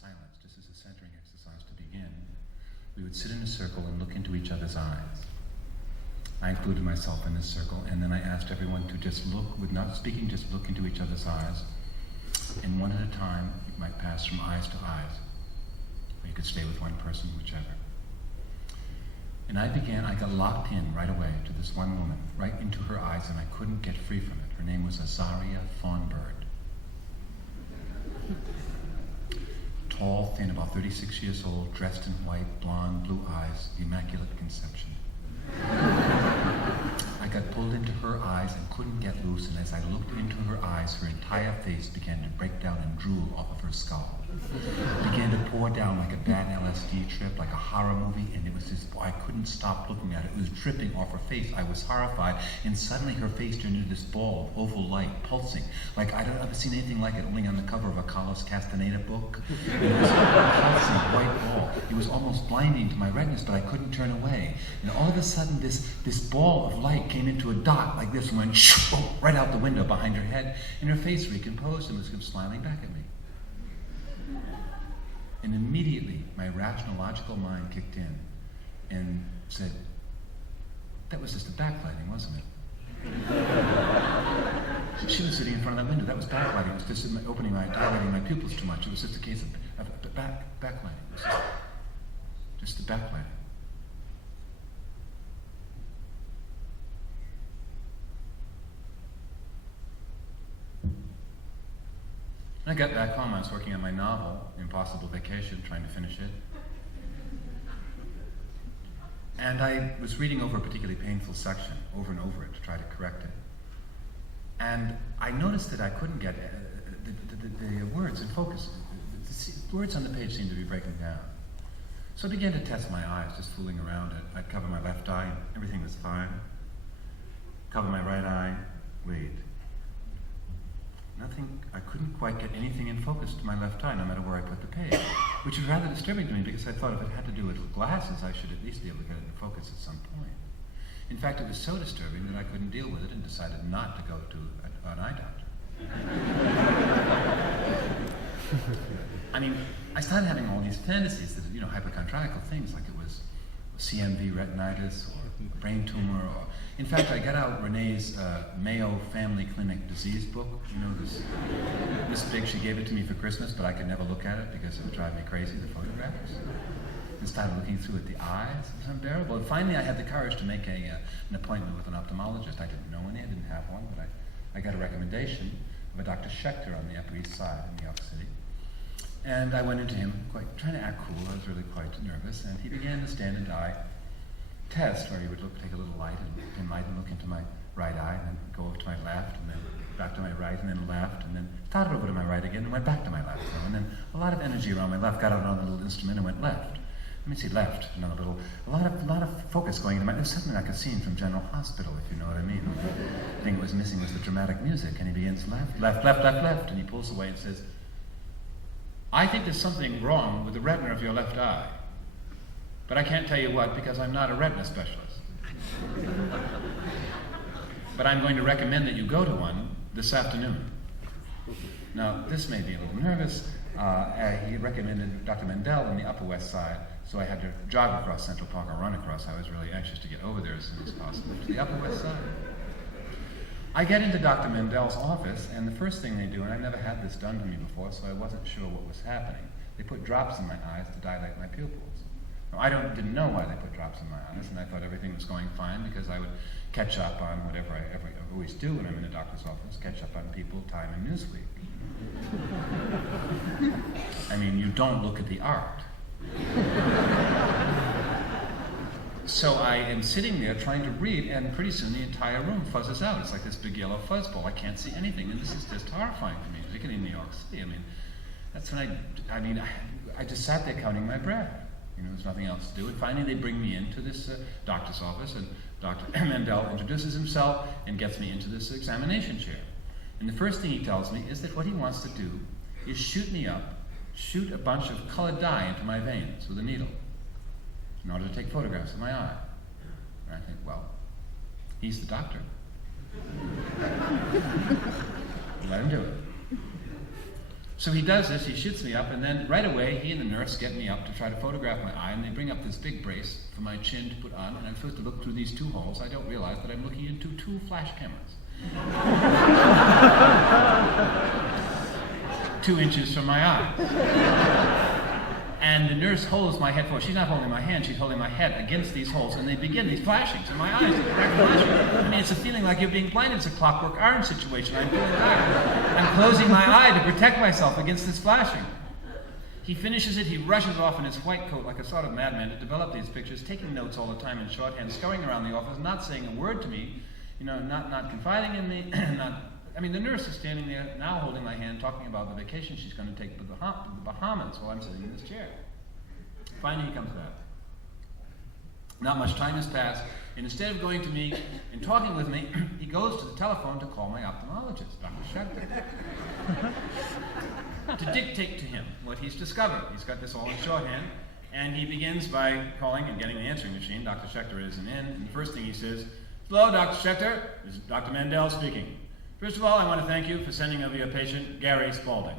silence, just as a centering exercise to begin. We would sit in a circle and look into each other's eyes. I included myself in this circle, and then I asked everyone to just look, with not speaking, just look into each other's eyes. And one at a time, you might pass from eyes to eyes. Or you could stay with one person, whichever. And I got locked in right away to this one woman, right into her eyes, and I couldn't get free from it. Her name was Azaria Fawnbird. Tall, thin, about 36 years old, dressed in white, blonde, blue eyes, the Immaculate Conception. I got pulled into her eyes and couldn't get loose, and as I looked into her eyes, her entire face began to break down and drool off of her skull. It began to pour down like a bad LSD trip, like a horror movie, and it was just, I couldn't stop looking at it. It was dripping off her face. I was horrified, and suddenly her face turned into this ball of oval light, pulsing. Like I've never seen anything like it, only on the cover of a Carlos Castaneda book. It was a pulsing white ball. It was almost blinding to my retinas, but I couldn't turn away. And all of a sudden, this ball of light came into a dot like this and went right out the window behind her head, and her face recomposed and was smiling back at me. And immediately, my rational, logical mind kicked in and said, that was just a backlighting, wasn't it? She was sitting in front of that window. That was backlighting. It was just dilating my pupils too much. It was just a case of backlighting. It was just the backlighting. When I got back home, I was working on my novel, Impossible Vacation, trying to finish it. And I was reading over a particularly painful section, over and over it, to try to correct it. And I noticed that I couldn't get the words in focus. The words on the page seemed to be breaking down. So I began to test my eyes, just fooling around it. I'd cover my left eye, and everything was fine. Cover my right eye, wait. Nothing, I couldn't quite get anything in focus to my left eye, no matter where I put the page, which was rather disturbing to me because I thought if it had to do with glasses, I should at least be able to get it in focus at some point. In fact, it was so disturbing that I couldn't deal with it and decided not to go to an eye doctor. I mean, I started having all these fantasies that, hypochondriacal things, like it was CMV retinitis or a brain tumor, or in fact, I got out Renee's Mayo Family Clinic disease book. This big. She gave it to me for Christmas, but I could never look at it because it would drive me crazy, the photographs. And started looking through at the eyes. It was unbearable. And finally, I had the courage to make an appointment with an ophthalmologist. I didn't know any. I didn't have one, but I got a recommendation of a Dr. Schechter on the Upper East Side in New York City. And I went into him, trying to act cool. I was really quite nervous. And he began the standard eye test where he would take a little light and look into my right eye and then go over to my left and then back to my right and then left and then started over to my right again and went back to my left. And then a lot of energy around my left got out on a little instrument and went left. Let me see, left, another little, a lot of focus going into my, it was something like a scene from General Hospital, if you know what I mean. The thing that was missing was the dramatic music, and he begins left, left, left, left, left, and he pulls away and says, I think there's something wrong with the retina of your left eye. But I can't tell you what because I'm not a retina specialist. But I'm going to recommend that you go to one this afternoon. Now, this made me a little nervous. He recommended Dr. Mendel on the Upper West Side, so I had to jog across Central Park or run across. I was really anxious to get over there as soon as possible to the Upper West Side. I get into Dr. Mendel's office, and the first thing they do, and I've never had this done to me before, so I wasn't sure what was happening. They put drops in my eyes to dilate my pupils. Now, I didn't know why they put drops in my eyes, and I thought everything was going fine because I would catch up on whatever I always do when I'm in a doctor's office, catch up on People, Time, and Newsweek. I mean, you don't look at the art. So I am sitting there trying to read, and pretty soon the entire room fuzzes out. It's like this big yellow fuzzball. I can't see anything, and this is just horrifying to me, particularly in New York City. I mean, that's when I just sat there counting my breath. There's nothing else to do. And finally they bring me into this doctor's office, and Dr. Mendel introduces himself and gets me into this examination chair. And the first thing he tells me is that what he wants to do is shoot me up, shoot a bunch of colored dye into my veins with a needle in order to take photographs of my eye. And I think, well, he's the doctor. Let him do it. So he does this, he shoots me up, and then right away he and the nurse get me up to try to photograph my eye, and they bring up this big brace for my chin to put on, and I'm supposed to look through these 2 holes. I don't realize that I'm looking into 2 flash cameras. 2 inches from my eye. And the nurse holds my head forward. She's not holding my hand, she's holding my head against these holes, and they begin these flashings in my eyes. They're flashing. I mean, it's a feeling like you're being blinded. It's a Clockwork Orange situation. I'm doing that. I'm closing my eye to protect myself against this flashing. He finishes it, he rushes off in his white coat like a sort of madman to develop these pictures, taking notes all the time in shorthand, scurrying around the office, not saying a word to me, not confiding in me, the nurse is standing there now holding my hand, talking about the vacation she's going to take to the Bahamas while I'm sitting in this chair. Finally, he comes back. Not much time has passed, and instead of going to me and talking with me, he goes to the telephone to call my ophthalmologist, Dr. Schechter, to dictate to him what he's discovered. He's got this all in shorthand, and he begins by calling and getting the answering machine. Dr. Schechter isn't in, and the first thing he says, "Hello, Dr. Schechter. This is Dr. Mandel speaking. First of all, I want to thank you for sending over your patient, Gary Spalding."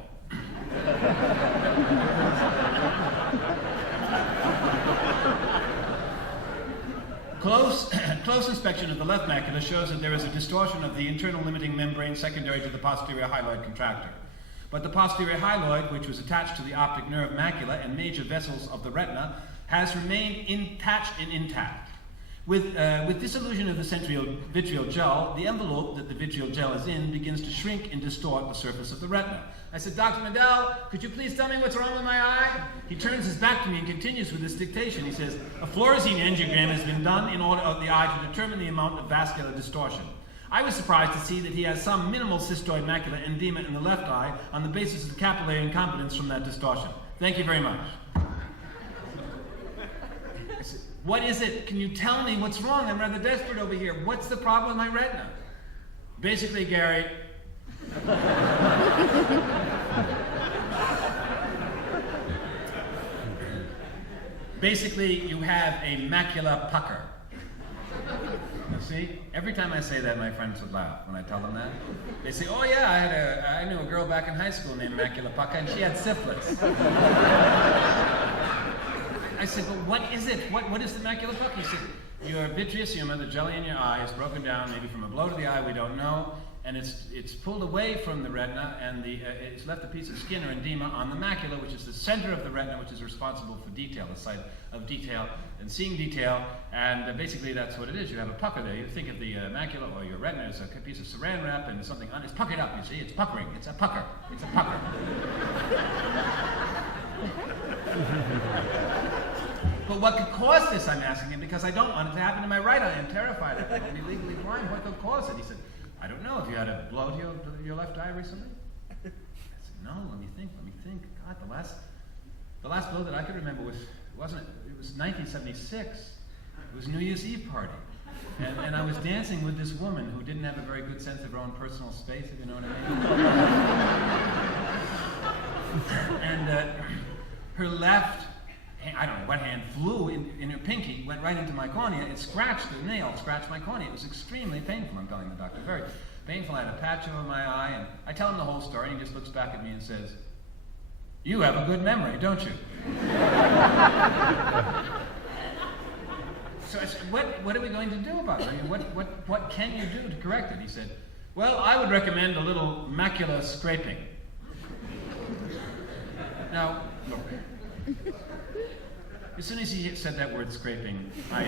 Close inspection of the left macula shows that there is a distortion of the internal limiting membrane secondary to the posterior hyaloid contractor. But the posterior hyaloid, which was attached to the optic nerve macula and major vessels of the retina, has remained intact. With dissolution of the central vitreal gel, the envelope that the vitreal gel is in begins to shrink and distort the surface of the retina. I said, "Dr. Mandel, could you please tell me what's wrong with my eye?" He turns his back to me and continues with this dictation. He says, "A fluorescein angiogram has been done in order of the eye to determine the amount of vascular distortion. I was surprised to see that he has some minimal cystoid macular edema in the left eye on the basis of the capillary incompetence from that distortion. Thank you very much." I said, "What is it? Can you tell me what's wrong? I'm rather desperate over here. What's the problem with my retina?" "Basically, Gary," "basically, you have a macular pucker." You see, every time I say that, my friends would laugh when I tell them that. They say, "Oh yeah, I knew a girl back in high school named Macula Pucker, and she had syphilis." I said, "But what is it? What is the macular pucker?" He said, "Your vitreous humor, the jelly in your eye, is broken down, maybe from a blow to the eye, we don't know, and it's pulled away from the retina, and it's left a piece of skin or edema on the macula, which is the center of the retina, which is responsible for detail, the site of detail and seeing detail, and basically that's what it is. You have a pucker there. You think of the macula or your retina as a piece of saran wrap and something on it's puckered up, you see, it's puckering, it's a pucker, it's a pucker." But what could cause this, I'm asking him, because I don't want it to happen to my right eye. I'm terrified of it. I'm legally blind. What could cause it? He said, "I don't know. Have you had a blow to your left eye recently?" I said, "No, let me think. God, the last blow that I could remember it was 1976. It was New Year's Eve party. And I was dancing with this woman who didn't have a very good sense of her own personal space, if you know what I mean. And her left, I don't know what hand, flew in her pinky, went right into my cornea. It scratched the nail, scratched my cornea. It was extremely painful, I'm telling the doctor. Very painful. I had a patch over my eye, and I tell him the whole story, and he just looks back at me and says, "You have a good memory, don't you?" So I said, what are we going to do about it? I mean, what can you do to correct it? He said, "Well, I would recommend a little macular scraping." Now, look. As soon as he said that word scraping, I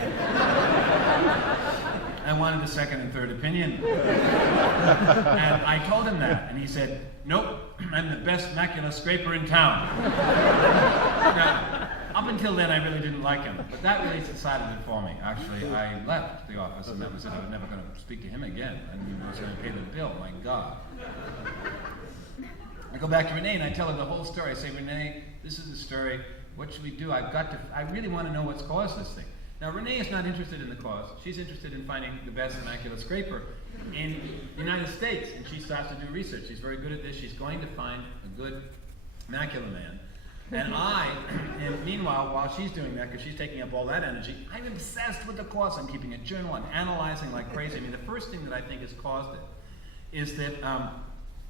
wanted a second and third opinion. And I told him that, and he said, "Nope, I'm the best macular scraper in town." Now, up until then, I really didn't like him, but that really decided it for me. Actually, I left the office, and that was it. I was never going to speak to him again, and I was going to pay the bill, my God. I go back to Renee, and I tell her the whole story. I say, "Renee, this is the story. What should we do? I really want to know what's caused this thing." Now, Renee is not interested in the cause. She's interested in finding the best macular scraper in the United States, and she starts to do research. She's very good at this. She's going to find a good macular man. And meanwhile, while she's doing that, because she's taking up all that energy, I'm obsessed with the cause. I'm keeping a journal. I'm analyzing like crazy. I mean, the first thing that I think has caused it is that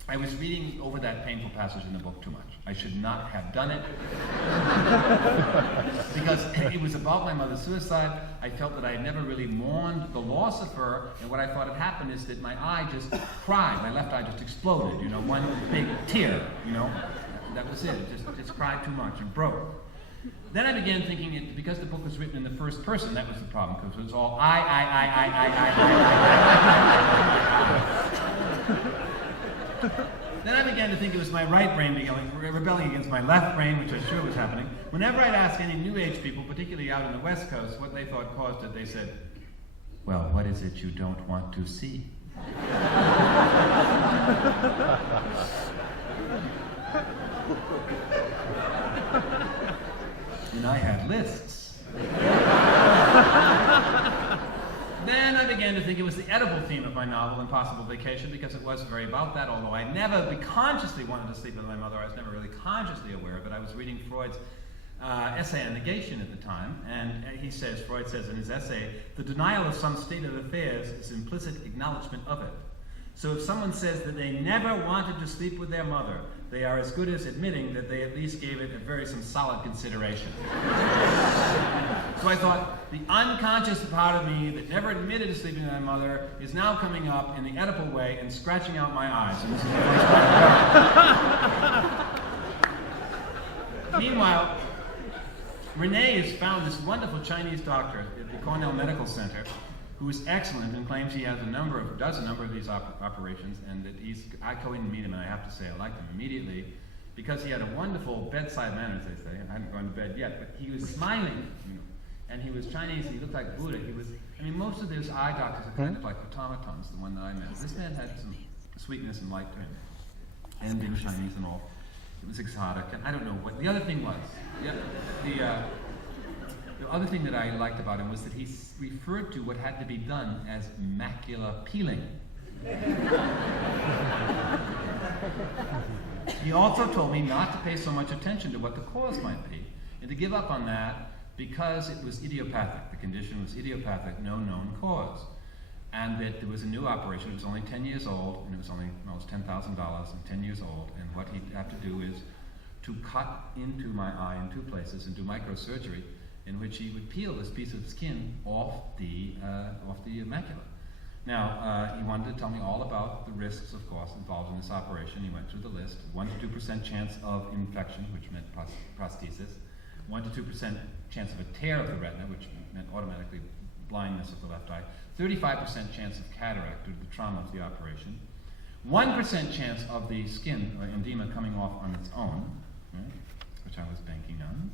I was reading over that painful passage in the book too much. I should not have done it. Because it was about my mother's suicide. I felt that I had never really mourned the loss of her, and what I thought had happened is that my eye just cried. My left eye just exploded, you know, one big tear, you know. That was it. It just cried too much and broke. Then I began thinking, because the book was written in the first person, that was the problem, because it was all Then I began to think it was my right brain rebelling against my left brain, which I'm sure was happening. Whenever I'd ask any New Age people, particularly out on the West Coast, what they thought caused it, they said, well, what is it you don't want to see? And I had lists. Then I began to think it was the edible theme of my novel, Impossible Vacation, because it was very about that, although I never consciously wanted to sleep with my mother. I was never really consciously aware of it. I was reading Freud's essay on negation at the time, and Freud says in his essay, the denial of some state of affairs is implicit acknowledgement of it. So if someone says that they never wanted to sleep with their mother, they are as good as admitting that they at least gave it some solid consideration. So I thought, the unconscious part of me that never admitted to sleeping with my mother is now coming up in the Oedipal way and scratching out my eyes. And this is the first time. Meanwhile, Renee has found this wonderful Chinese doctor at the Cornell Medical Center who is excellent and claims he has does a number of these operations, and that I go in to meet him, and I have to say I liked him immediately because he had a wonderful bedside manner, as they say. I haven't gone to bed yet, but he was smiling, you know, and he was Chinese, and he looked like Buddha. Most of those eye doctors are kind of like automatons, the one that I met. This man had some sweetness and light to him, and being Chinese and all. It was exotic, and I don't know what the other thing was. The other thing that I liked about him was that he referred to what had to be done as macular peeling. He also told me not to pay so much attention to what the cause might be, and to give up on that because it was idiopathic. The condition was idiopathic, no known cause. And that there was a new operation. It was only 10 years old, and it was only almost $10,000 and 10 years old, and what he'd have to do is to cut into my eye in 2 places and do microsurgery, in which he would peel this piece of skin off the macula. Now, he wanted to tell me all about the risks, of course, involved in this operation. He went through the list: 1 to 2% chance of infection, which meant prosthesis; 1 to 2% chance of a tear of the retina, which meant automatically blindness of the left eye; 35% chance of cataract due to the trauma of the operation; 1% chance of the skin or edema coming off on its own, right, which I was banking on.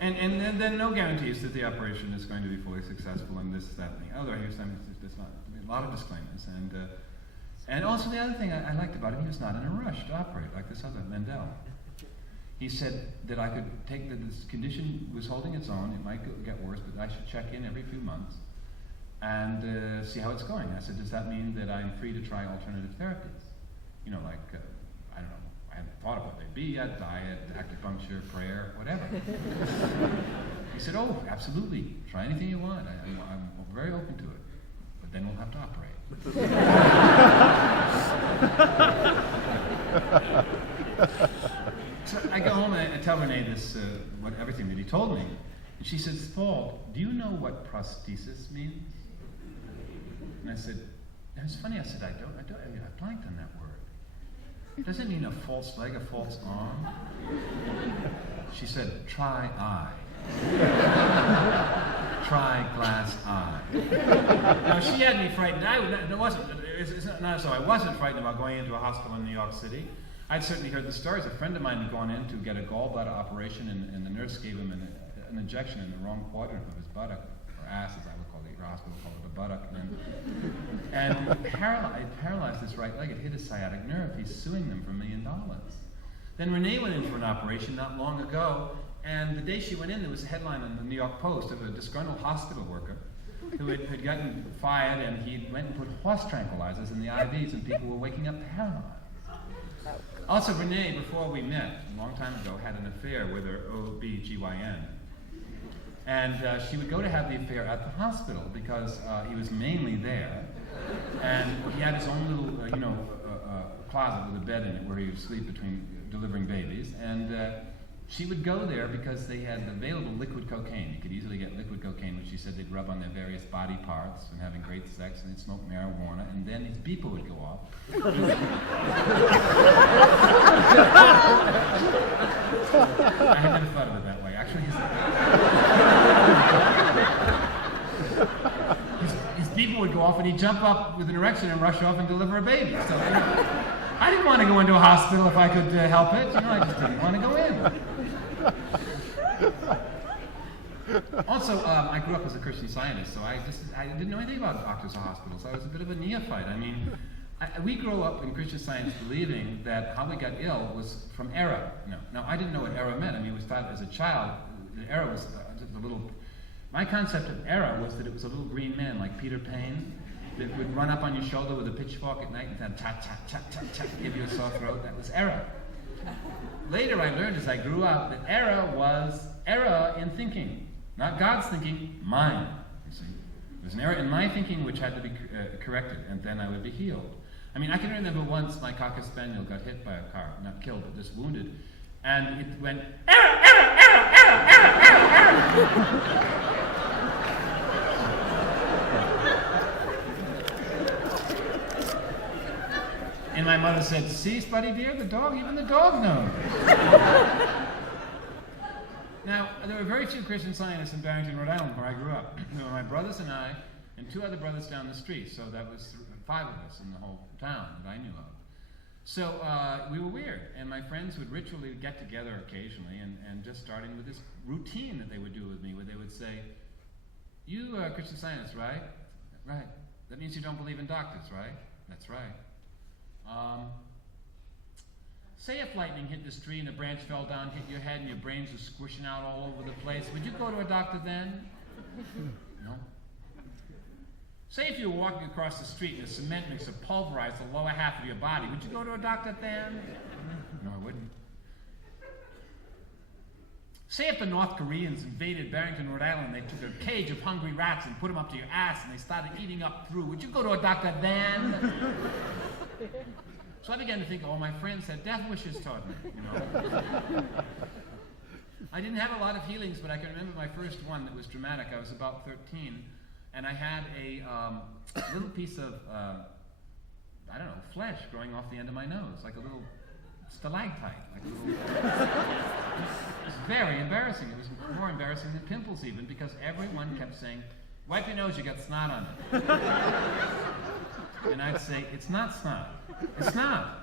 And then no guarantees that the operation is going to be fully successful, and this, that, and the other. There's not a lot of disclaimers, and also the other thing I liked about him, he was not in a rush to operate like this other Mendel. He said that I could take that this condition was holding its own. It might get worse, but I should check in every few months and see how it's going. I said, does that mean that I'm free to try alternative therapies? You know, like, I don't know, I haven't thought of what they'd be yet: diet, acupuncture, prayer, whatever. He said, oh, absolutely, try anything you want. I'm very open to it, but then we'll have to operate. So I go home and I tell Renee this, everything that he told me. And she says, Paul, do you know what prosthesis means? And I said, it's funny, I said, I blanked on that word. Does it mean a false leg, a false arm? She said, try eye. Try glass eye. Now, she had me frightened. I wasn't frightened about going into a hospital in New York City. I'd certainly heard the stories. A friend of mine had gone in to get a gallbladder operation, and the nurse gave him an injection in the wrong quadrant of his buttock, or ass, as I would call it. Your hospital called it a buttock. And it paralyzed his right leg. It hit his sciatic nerve. He's suing them for $1 million. Then Renee went in for an operation not long ago, and the day she went in, there was a headline in the New York Post of a disgruntled hospital worker who had gotten fired, and he went and put horse tranquilizers in the IVs, and people were waking up paralyzed. Also, Renee, before we met, a long time ago, had an affair with her OB-GYN. And she would go to have the affair at the hospital because he was mainly there. And he had his own little, closet with a bed in it where he would sleep between delivering babies. And she would go there because they had available liquid cocaine. You could easily get liquid cocaine, which she said they'd rub on their various body parts and having great sex, and they'd smoke marijuana, and then his beeper would go off. I had never thought of it that way. Actually, his beeper would go off, and he'd jump up with an erection and rush off and deliver a baby. So I didn't want to go into a hospital if I could help it. I just didn't want to go in. Also, I grew up as a Christian Scientist, so I didn't know anything about doctors or hospitals. I was a bit of a neophyte. I mean, we grew up in Christian Science believing that how we got ill was from error. Now, I didn't know what error meant. I mean, we thought as a child, the error was just a little... My concept of error was that it was a little green man like Peter Pan that would run up on your shoulder with a pitchfork at night and then tap, tap, tap, tap, tap, give you a sore throat. That was error. Later I learned as I grew up that error was error in thinking. Not God's thinking, mine. You see, there was an error in my thinking which had to be corrected, and then I would be healed. I mean, I can remember once my Cocker Spaniel got hit by a car, not killed, but just wounded, and it went, error, error, error, error, error, error, error. And my mother said, see, Spuddy dear, the dog, even the dog knows. Now, there were very few Christian Scientists in Barrington, Rhode Island, where I grew up. There were my brothers and I, and 2 other brothers down the street, so that was 5 of us in the whole town that I knew of. So we were weird, and my friends would ritually get together occasionally, and just starting with this routine that they would do with me, where they would say, you are a Christian Scientist, right? Right. That means you don't believe in doctors, right? That's right. Say if lightning hit this tree and a branch fell down, hit your head, and your brains were squishing out all over the place, would you go to a doctor then? No. Say if you were walking across the street and the cement mixer pulverized the lower half of your body, would you go to a doctor then? No, I wouldn't. Say if the North Koreans invaded Barrington, Rhode Island, they took a cage of hungry rats and put them up to your ass and they started eating up through, would you go to a doctor then? So I began to think, oh, my friends had death wishes toward me, I didn't have a lot of healings, but I can remember my first one that was dramatic. I was about 13, and I had a little piece of, flesh growing off the end of my nose, like a little stalactite. It was very embarrassing. It was more embarrassing than pimples even, because everyone kept saying, wipe your nose, you got snot on it. And I'd say, it's not snot. It's not.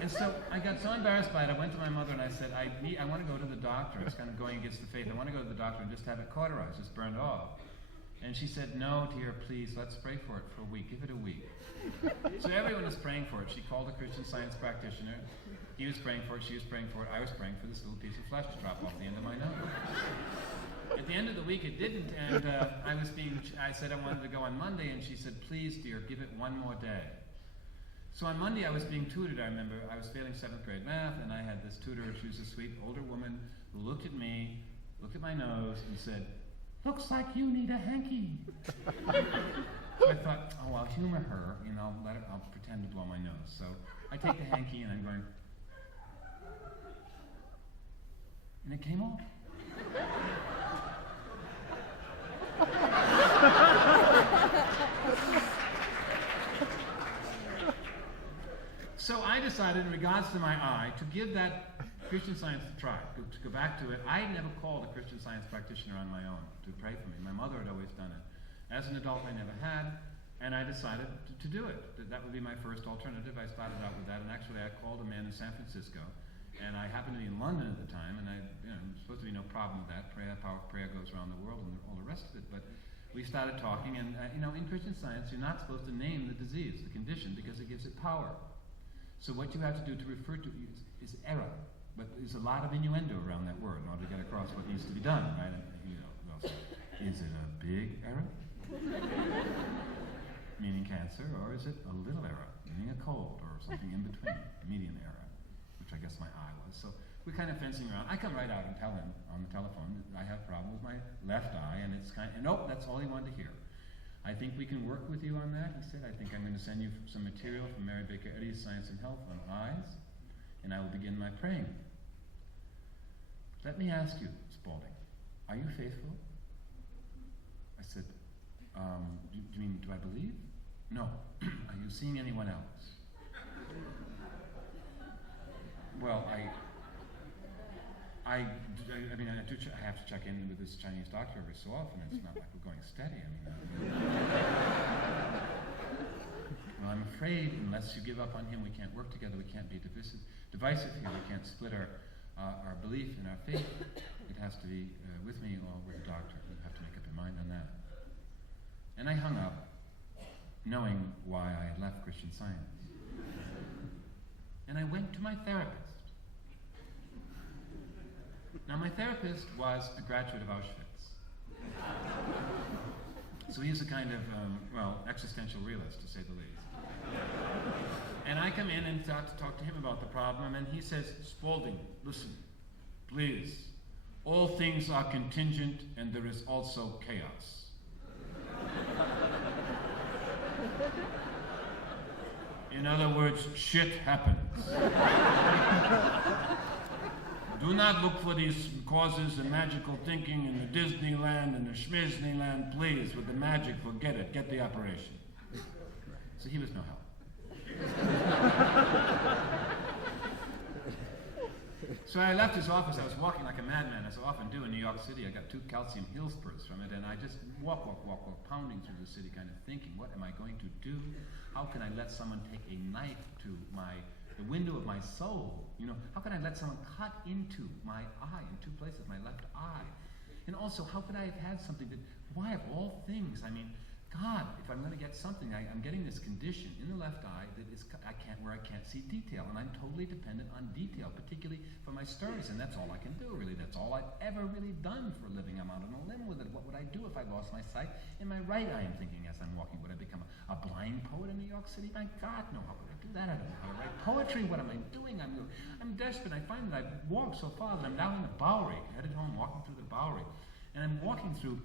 And so I got so embarrassed by it, I went to my mother and I said, I want to go to the doctor. It's kind of going against the faith. I want to go to the doctor and just have it cauterized, just burned off. And she said, no, dear, please, let's pray for it for a week. Give it a week. So everyone was praying for it. She called a Christian Science practitioner. He was praying for it, she was praying for it, I was praying for this little piece of flesh to drop off the end of my nose. At the end of the week it didn't, and I said I wanted to go on Monday, and she said, please dear, give it one more day. So on Monday I was being tutored, I remember. I was failing 7th grade math, and I had this tutor, she was a sweet older woman, who looked at me, looked at my nose, and said, looks like you need a hanky. So I thought, oh, I'll humor her, I'll pretend to blow my nose. So I take the hanky and I'm going, and it came off. So I decided, in regards to my eye, to give that Christian Science a try, to go back to it. I had never called a Christian Science practitioner on my own to pray for me. My mother had always done it. As an adult, I never had, and I decided to do it. That would be my first alternative. I started out with that, and actually I called a man in San Francisco, and I happened to be in London at the time, and supposed to be no problem with that. Power of prayer goes around the world and all the rest of it, but we started talking, and in Christian Science, you're not supposed to name the disease, the condition, because it gives it power. So what you have to do to refer to it is error. But there's a lot of innuendo around that word in order to get across what needs to be done, right? Is it a big error? Meaning cancer, or is it a little error, meaning a cold, or something in between, medium error, which I guess my eye was. So we're kind of fencing around. I come right out and tell him on the telephone that I have a problem with my left eye, and it's kind of, nope, that's all he wanted to hear. I think we can work with you on that, he said. I think I'm going to send you some material from Mary Baker Eddy's Science and Health on eyes, and I will begin my praying. Let me ask you, Spalding, are you faithful? I said, do you mean, do I believe? No. Are you seeing anyone else? Well, I mean, I have to check in with this Chinese doctor every so often. It's not like we're going steady. Well, I'm afraid unless you give up on him, we can't work together. We can't be divisive here. We can't split our belief in our faith. It has to be with me or with the doctor. You have to make up your mind on that. And I hung up, knowing why I had left Christian Science. And I went to my therapist. Now, my therapist was a graduate of Auschwitz. So he's a kind of, existential realist, to say the least. And I come in and start to talk to him about the problem, and he says, Spalding, listen, please, all things are contingent, and there is also chaos. In other words, shit happens. Do not look for these causes and magical thinking in the Disneyland and the Schmizneyland, please. With the magic, forget it. Get the operation. So he was no help. So I left his office. I was walking like a madman, as I often do in New York City. I got 2 calcium heel spurs from it, and I just walk, pounding through the city, kind of thinking, what am I going to do? How can I let someone take a knife to the window of my soul? You know, how can I let someone cut into my eye in 2 places, my left eye? And also, how could I have had something that, why of all things? I mean, God, if I'm going to get something, I'm getting this condition in the left eye that is where I can't see detail, and I'm totally dependent on detail, particularly for my stories, and that's all I can do, really. That's all I've ever really done for a living. I'm out on a limb with it. What would I do if I lost my sight in my right eye? I'm thinking as I'm walking, would I become a blind poet in New York City? My God, no, how could I do that? I don't know how to write poetry. What am I doing? I'm desperate. I find that I've walked so far that I'm down in the Bowery, headed home, walking through the Bowery, and I'm walking through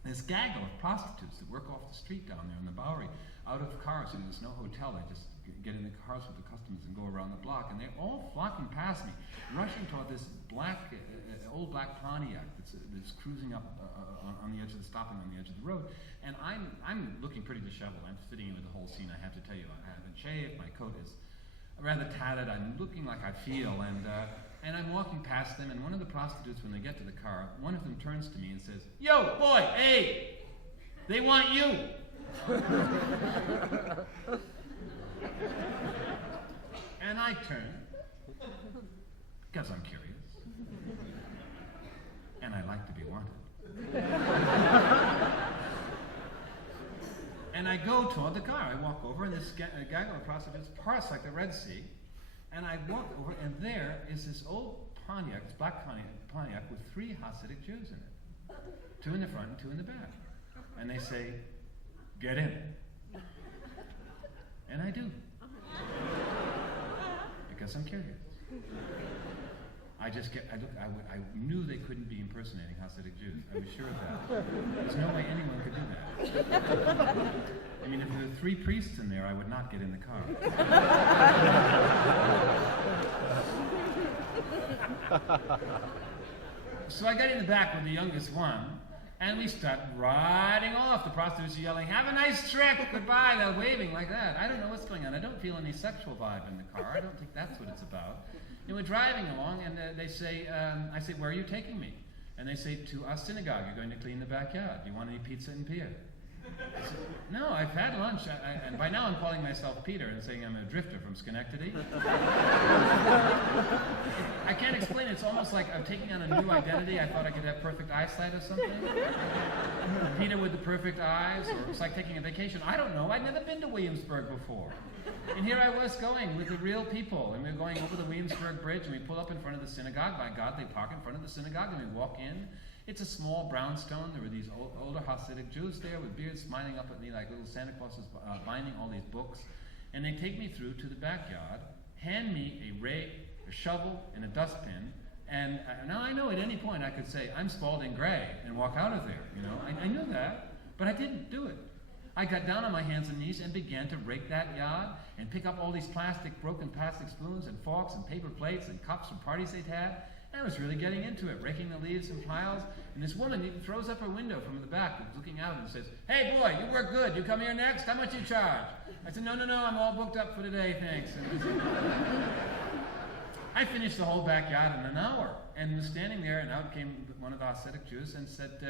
this gaggle of prostitutes that work off the street down there in the Bowery, out of cars. And there's no hotel. They just get in the cars with the customers and go around the block. And they're all flocking past me, rushing toward this old black Pontiac that's cruising up on the edge of the, stopping on the edge of the road. And I'm looking pretty disheveled. I'm fitting in with the whole scene. I have to tell you, I haven't shaved. My coat is rather tattered. I'm looking like I feel, and I'm walking past them, and one of the prostitutes, when they get to the car, one of them turns to me and says, "Yo, boy, hey, they want you." And I turn, because I'm curious, and I like to be wanted. And I go toward the car. I walk over, and this gaggle of prostitutes parts like the Red Sea. And I walk over, and there is this old Pontiac, this black Pontiac with 3 Hasidic Jews in it. 2 in the front and 2 in the back. And they say, "Get in." And I do. Because I'm curious. I knew they couldn't be impersonating Hasidic Jews. I was sure of that. There's no way anyone could do that. I mean, if there were 3 priests in there, I would not get in the car. So I get in the back with the youngest one, and we start riding off. The prostitutes are yelling, "Have a nice trip, goodbye." They're waving like that. I don't know what's going on. I don't feel any sexual vibe in the car. I don't think that's what it's about. And we're driving along, and they say, I say, "Where are you taking me?" And they say, "To our synagogue. You're going to clean the backyard. Do you want any pizza and beer?" I said, "No, I've had lunch." And by now I'm calling myself Peter and saying I'm a drifter from Schenectady. I can't explain it. It's almost like I'm taking on a new identity. I thought I could have perfect eyesight or something. Peter with the perfect eyes, or it's like taking a vacation. I don't know. I'd never been to Williamsburg before. And here I was going with the real people, and we're going over the Williamsburg Bridge, and we pull up in front of the synagogue. By God, they park in front of the synagogue, and we walk in. It's a small brownstone. There were these older Hasidic Jews there with beards smiling up at me like little Santa Clauses binding all these books. And they take me through to the backyard, hand me a rake, a shovel, and a dustpan, And now I know at any point I could say, I'm Spalding Gray, and walk out of there, you know. I knew that, but I didn't do it. I got down on my hands and knees and began to rake that yard and pick up all these broken plastic spoons and forks and paper plates and cups from parties they'd had. And I was really getting into it, raking the leaves in piles. And this woman even throws up her window from the back, looking out and says, "Hey boy, you work good. You come here next? How much you charge?" I said, no, I'm all booked up for today, thanks. I finished the whole backyard in an hour and was standing there, and out came one of the Hasidic Jews and said,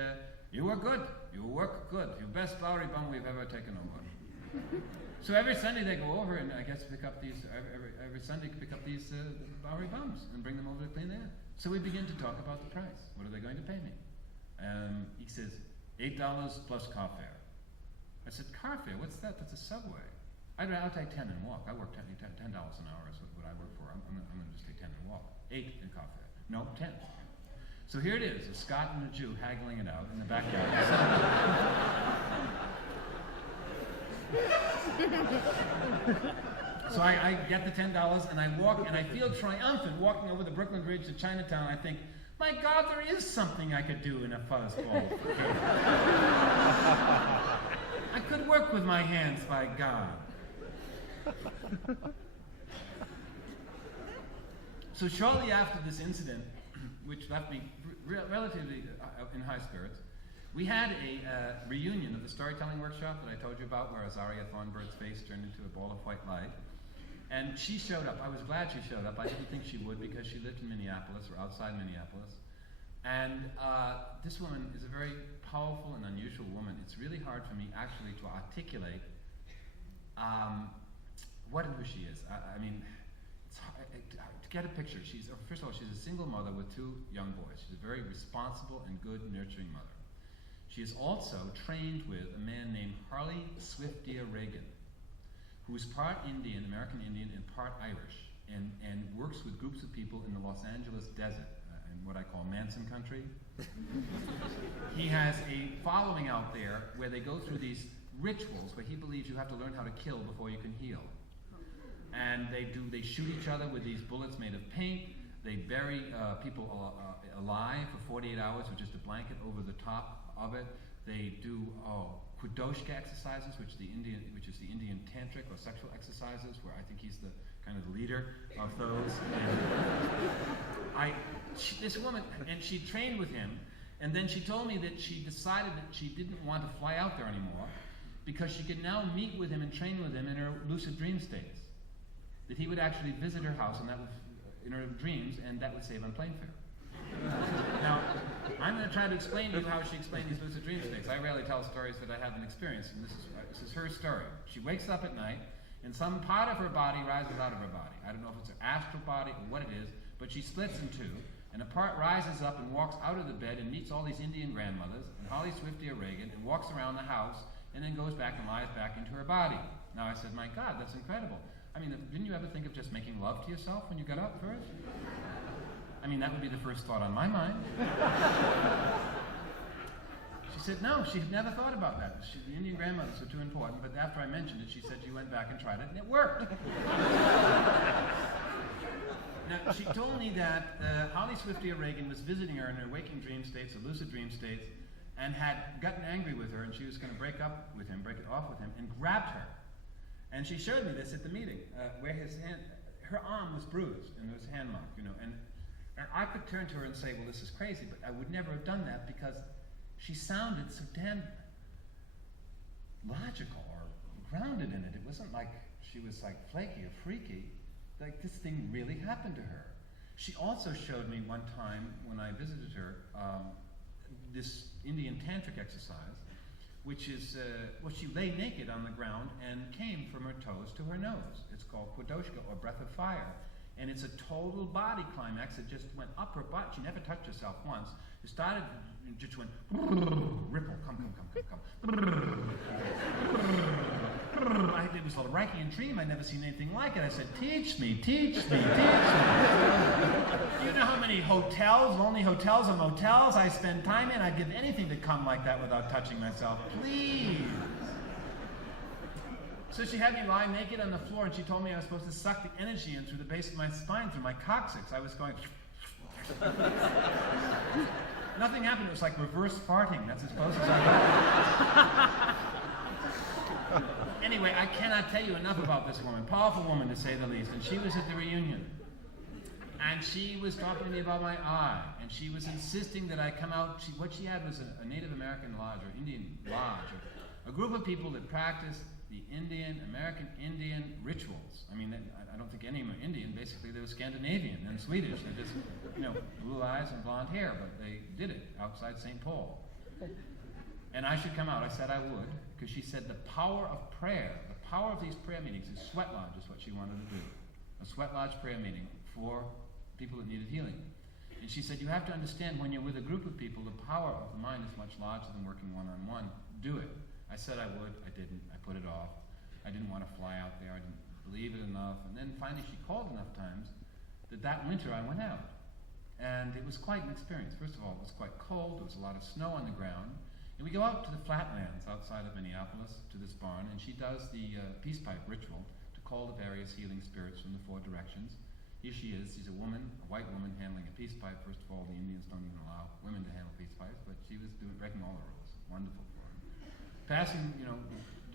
"You work good. You work good. You're the best Bowery bum we've ever taken over." So every Sunday they go over and I guess pick up these, every Sunday pick up these Bowery bums and bring them over to clean the air. So we begin to talk about the price. What are they going to pay me? He says, $8 plus car fare. I said, car fare? What's that? That's a subway. I'll take 10 and walk. I work $10 an hour is what I work for. I'm going to just take 10 and walk. 8 in car fare. No, 10. So here it is, a Scot and a Jew haggling it out in the backyard. So I get the $10 and I walk and I feel triumphant walking over the Brooklyn Bridge to Chinatown. I think, my God, there is something I could do in a fuzzball. I could work with my hands, by God. So shortly after this incident, which left me relatively in high spirits, we had a reunion of the storytelling workshop that I told you about, where Azaria Thornbird's face turned into a ball of white light. And she showed up. I was glad she showed up. I didn't think she would because she lived in Minneapolis, or outside Minneapolis. And this woman is a very powerful and unusual woman. It's really hard for me actually to articulate what and who she is. I mean, it's hard, to get a picture. First of all, she's a single mother with 2 young boys. She's a very responsible and good, nurturing mother. She is also trained with a man named Harley Swiftia Reagan, who is part Indian, American Indian, and part Irish, and works with groups of people in the Los Angeles desert, in what I call Manson country. He has a following out there where they go through these rituals where he believes you have to learn how to kill before you can heal. And they shoot each other with these bullets made of paint. They bury people alive for 48 hours with just a blanket over the top of it. They do Kudoshka exercises, which is the Indian tantric or sexual exercises, where I think he's the kind of the leader of those. And this woman, and she trained with him, and then she told me that she decided that she didn't want to fly out there anymore because she could now meet with him and train with him in her lucid dream states. That he would actually visit her house, and that was in her dreams, and that would save on plane fare. Now, I'm going to try to explain to you how she explained these lucid dream states. I rarely tell stories that I haven't experienced, and this is her story. She wakes up at night, and some part of her body rises out of her body. I don't know if it's her astral body or what it is, but she splits in 2, and a part rises up and walks out of the bed and meets all these Indian grandmothers, and Holly Swiftia Reagan, and walks around the house, and then goes back and lies back into her body. Now I said, my God, that's incredible. I mean, didn't you ever think of just making love to yourself when you got up first? I mean, that would be the first thought on my mind. She said, no, she'd never thought about that. The Indian grandmothers were too important, but after I mentioned it, she said she went back and tried it, and it worked. Now, she told me that Holly Swiftia Reagan was visiting her in her waking dream states, or lucid dream states, and had gotten angry with her, and she was going to break it off with him, and grabbed her. And she showed me this at the meeting, where her arm was bruised, and there was a hand mark, you know, and I could turn to her and say, well, this is crazy, but I would never have done that because she sounded so damn logical or grounded in it. It wasn't like she was like flaky or freaky. Like this thing really happened to her. She also showed me one time when I visited her this Indian tantric exercise, which is, she lay naked on the ground and came from her toes to her nose. It's called Kudoshka, or breath of fire. And it's a total body climax. It just went up her butt. She never touched herself once. It started, it just went, ripple, come. It was a Reichian dream. I'd never seen anything like it. I said, teach me. Do you know how many lonely hotels or motels I spend time in? I'd give anything to come like that without touching myself. Please. So she had me lie naked on the floor, and she told me I was supposed to suck the energy in through the base of my spine, through my coccyx. I was going, Nothing happened. It was like reverse farting. That's as close as I got. Anyway, I cannot tell you enough about this woman. Powerful woman, to say the least. And she was at the reunion. And she was talking to me about my eye. And she was insisting that I come out. What she had was a Native American lodge, or Indian lodge, a group of people that practiced the American Indian rituals. I mean, I don't think any of them were Indian. Basically, they were Scandinavian and Swedish. They just, blue eyes and blonde hair, but they did it outside St. Paul. And I should come out. I said I would, because she said the power of prayer, the power of these prayer meetings, is sweat lodge is what she wanted to do. A sweat lodge prayer meeting for people that needed healing. And she said, you have to understand, when you're with a group of people, the power of the mind is much larger than working one-on-one. Do it. I said I would. I didn't. I put it off. I didn't want to fly out there. I didn't believe it enough. And then finally she called enough times that winter I went out. And it was quite an experience. First of all, it was quite cold. There was a lot of snow on the ground. And we go out to the flatlands outside of Minneapolis, to this barn, and she does the peace pipe ritual to call the various healing spirits from the 4 directions. Here she is. She's a woman, a white woman, handling a peace pipe. First of all, the Indians don't even allow women to handle peace pipes, but she was breaking all the rules. Wonderful for her. Passing,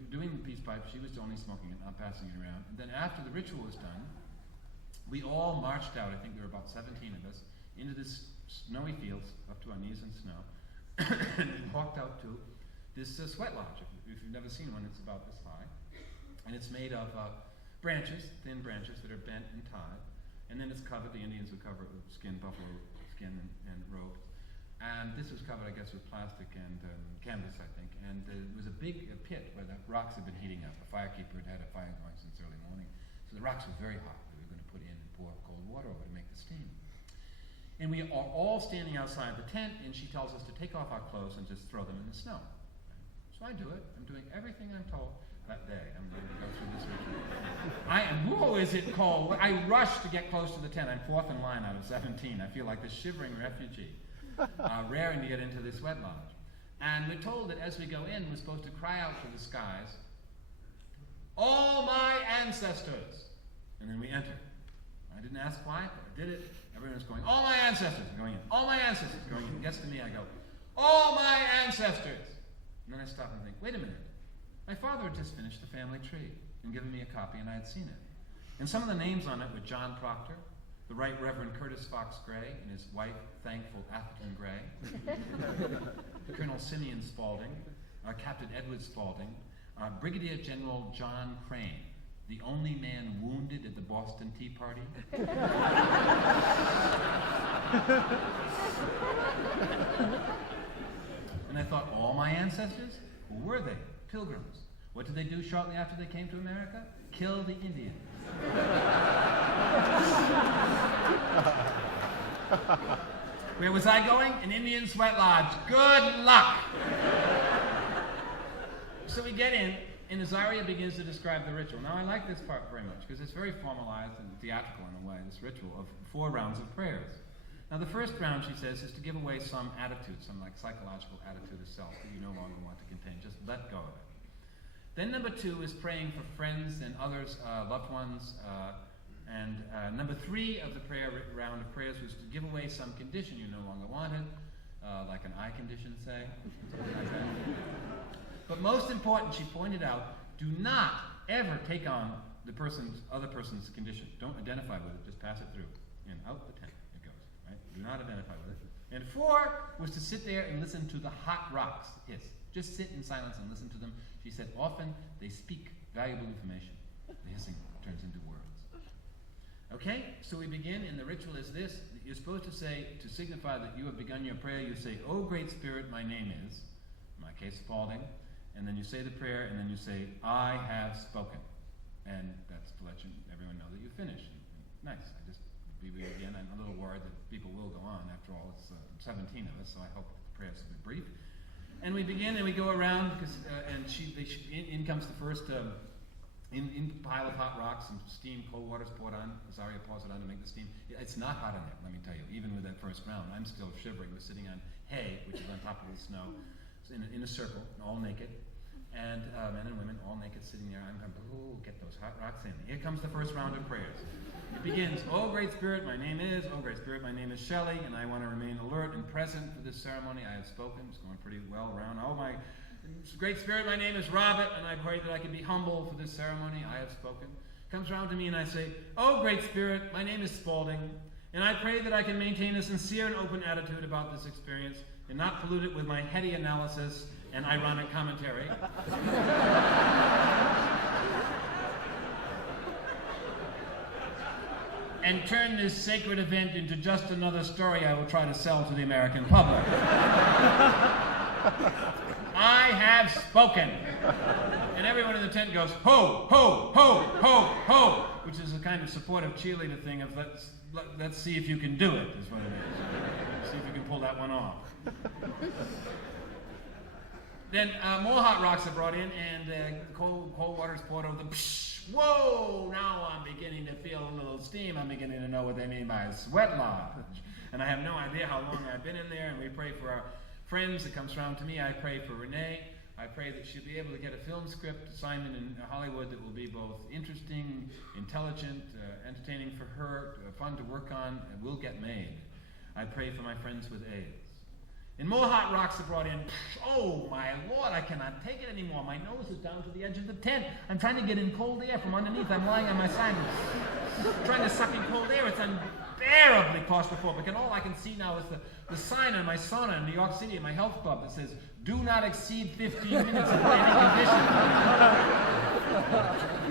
doing the peace pipe, she was only smoking it, not passing it around. And then after the ritual was done, we all marched out, I think there were about 17 of us, into this snowy fields, up to our knees in snow, and we walked out to this sweat lodge. If you've never seen one, it's about this high. And it's made of branches, thin branches that are bent and tied. And then it's covered, the Indians would cover it with skin, buffalo skin and ropes. And this was covered, I guess, with plastic and canvas, I think. And there was a big pit where the rocks had been heating up. The firekeeper had had a fire going since early morning. So the rocks were very hot. We were going to put in and pour cold water over to make the steam. And we are all standing outside the tent, and she tells us to take off our clothes and just throw them in the snow. So I do it. I'm doing everything I'm told that day. I'm going to go through this ritual. Whoa, is it cold? I rush to get close to the tent. I'm 4th in line out of 17. I feel like this shivering refugee. Raring to get into this sweat lodge. And we're told that as we go in, we're supposed to cry out to the skies, all my ancestors! And then we enter. I didn't ask why, but I did it. Everyone's going, all my ancestors! Going in. All my ancestors! Going in. It gets to me, I go, all my ancestors! And then I stop and think, wait a minute. My father had just finished the family tree and given me a copy, and I had seen it. And some of the names on it were John Proctor, the Right Reverend Curtis Fox Gray and his wife, Thankful Atherton Gray, Colonel Simeon Spalding, Captain Edward Spalding, Brigadier General John Crane, the only man wounded at the Boston Tea Party. And I thought, all my ancestors? Who were they? Pilgrims. What did they do shortly after they came to America? Kill the Indians. Where was I going? An Indian sweat lodge. Good luck! So we get in, and Azaria begins to describe the ritual. Now I like this part very much, because it's very formalized and theatrical in a way, this ritual of 4 rounds of prayers. Now the first round, she says, is to give away some attitude, some like psychological attitude of self that you no longer want to contain. Just let go of it. Then number 2 is praying for friends and others, loved ones. And number 3 of the round of prayers was to give away some condition you no longer wanted, like an eye condition, say. Something like that. But most important, she pointed out, do not ever take on other person's condition. Don't identify with it, just pass it through. And out the tent it goes, right? Do not identify with it. And 4 was to sit there and listen to the hot rocks hiss. Just sit in silence and listen to them. She said, often they speak valuable information. The hissing turns into words. Okay, so we begin, and the ritual is this. You're supposed to say, to signify that you have begun your prayer, you say, "O Great Spirit, my name is," in my case, Spalding, and then you say the prayer, and then you say, "I have spoken." And that's to let everyone know that you finished. Nice. I just again, I'm a little worried that people will go on. After all, it's 17 of us, so I hope the prayers will be brief. And we begin, and we go around, because in comes the first in pile of hot rocks, and steam, cold water's poured on. Azaria pours it on to make the steam. It's not hot in there, let me tell you. Even with that first round, I'm still shivering. We're sitting on hay, which is on top of the snow, in a circle, all naked. and men and women all naked sitting there. I'm going, ooh, get those hot rocks in. Here comes the first round of prayers. It begins, oh great spirit, my name is, oh great spirit, my name is Shelley, and I want to remain alert and present for this ceremony. I have spoken, it's going pretty well around. Oh my great spirit, my name is Robert, and I pray that I can be humble for this ceremony. I have spoken. Comes around to me and I say, oh great spirit, my name is Spalding, and I pray that I can maintain a sincere and open attitude about this experience and not pollute it with my heady analysis and ironic commentary. And turn this sacred event into just another story I will try to sell to the American public. I have spoken. And everyone in the tent goes, ho, ho, ho, ho, ho, which is a kind of supportive cheerleader thing of let's see if you can do it, is what it is. See if you can pull that one off. Then more hot rocks are brought in, and cold water is poured over them. Whoa! Now I'm beginning to feel a little steam. I'm beginning to know what they mean by sweat lodge. And I have no idea how long I've been in there, and we pray for our friends that comes around to me. I pray for Renee. I pray that she'll be able to get a film script assignment in Hollywood that will be both interesting, intelligent, entertaining for her, fun to work on, and will get made. I pray for my friends with AIDS. And more hot rocks are brought in. Oh my Lord, I cannot take it anymore. My nose is down to the edge of the tent. I'm trying to get in cold air from underneath. I'm lying on my side, trying to suck in cold air. It's unbearably claustrophobic. And all I can see now is the sign on my sauna in New York City, in my health club, that says, do not exceed 15 minutes in any condition.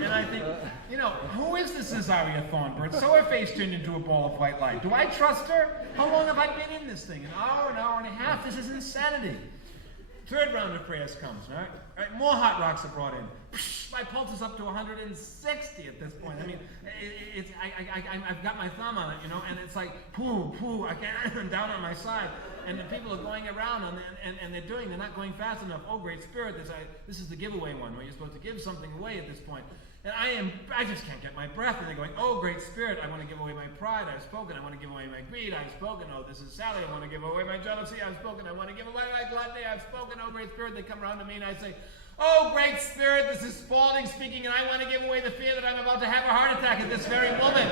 And I think, you know, who is this Azaria Thornbird? So her face turned into a ball of white light. Do I trust her? How long have I been in this thing? An hour and a half? This is insanity. Third round of prayers comes, all right? More hot rocks are brought in. My pulse is up to 160 at this point. I mean, I've got my thumb on it, you know, and it's like, poo, I can't, I'm down on my side. And the people are going around, and they're not going fast enough. Oh, great spirit, this is the giveaway one, where you're supposed to give something away at this point. And I just can't get my breath, and they're going, oh, great spirit, I want to give away my pride, I've spoken, I want to give away my greed, I've spoken, oh, this is Sally, I want to give away my jealousy, I've spoken, I want to give away my gluttony, I've spoken, oh, great spirit. They come around to me and I say, oh, great spirit, this is Spalding speaking, and I want to give away the fear that I'm about to have a heart attack at this very moment.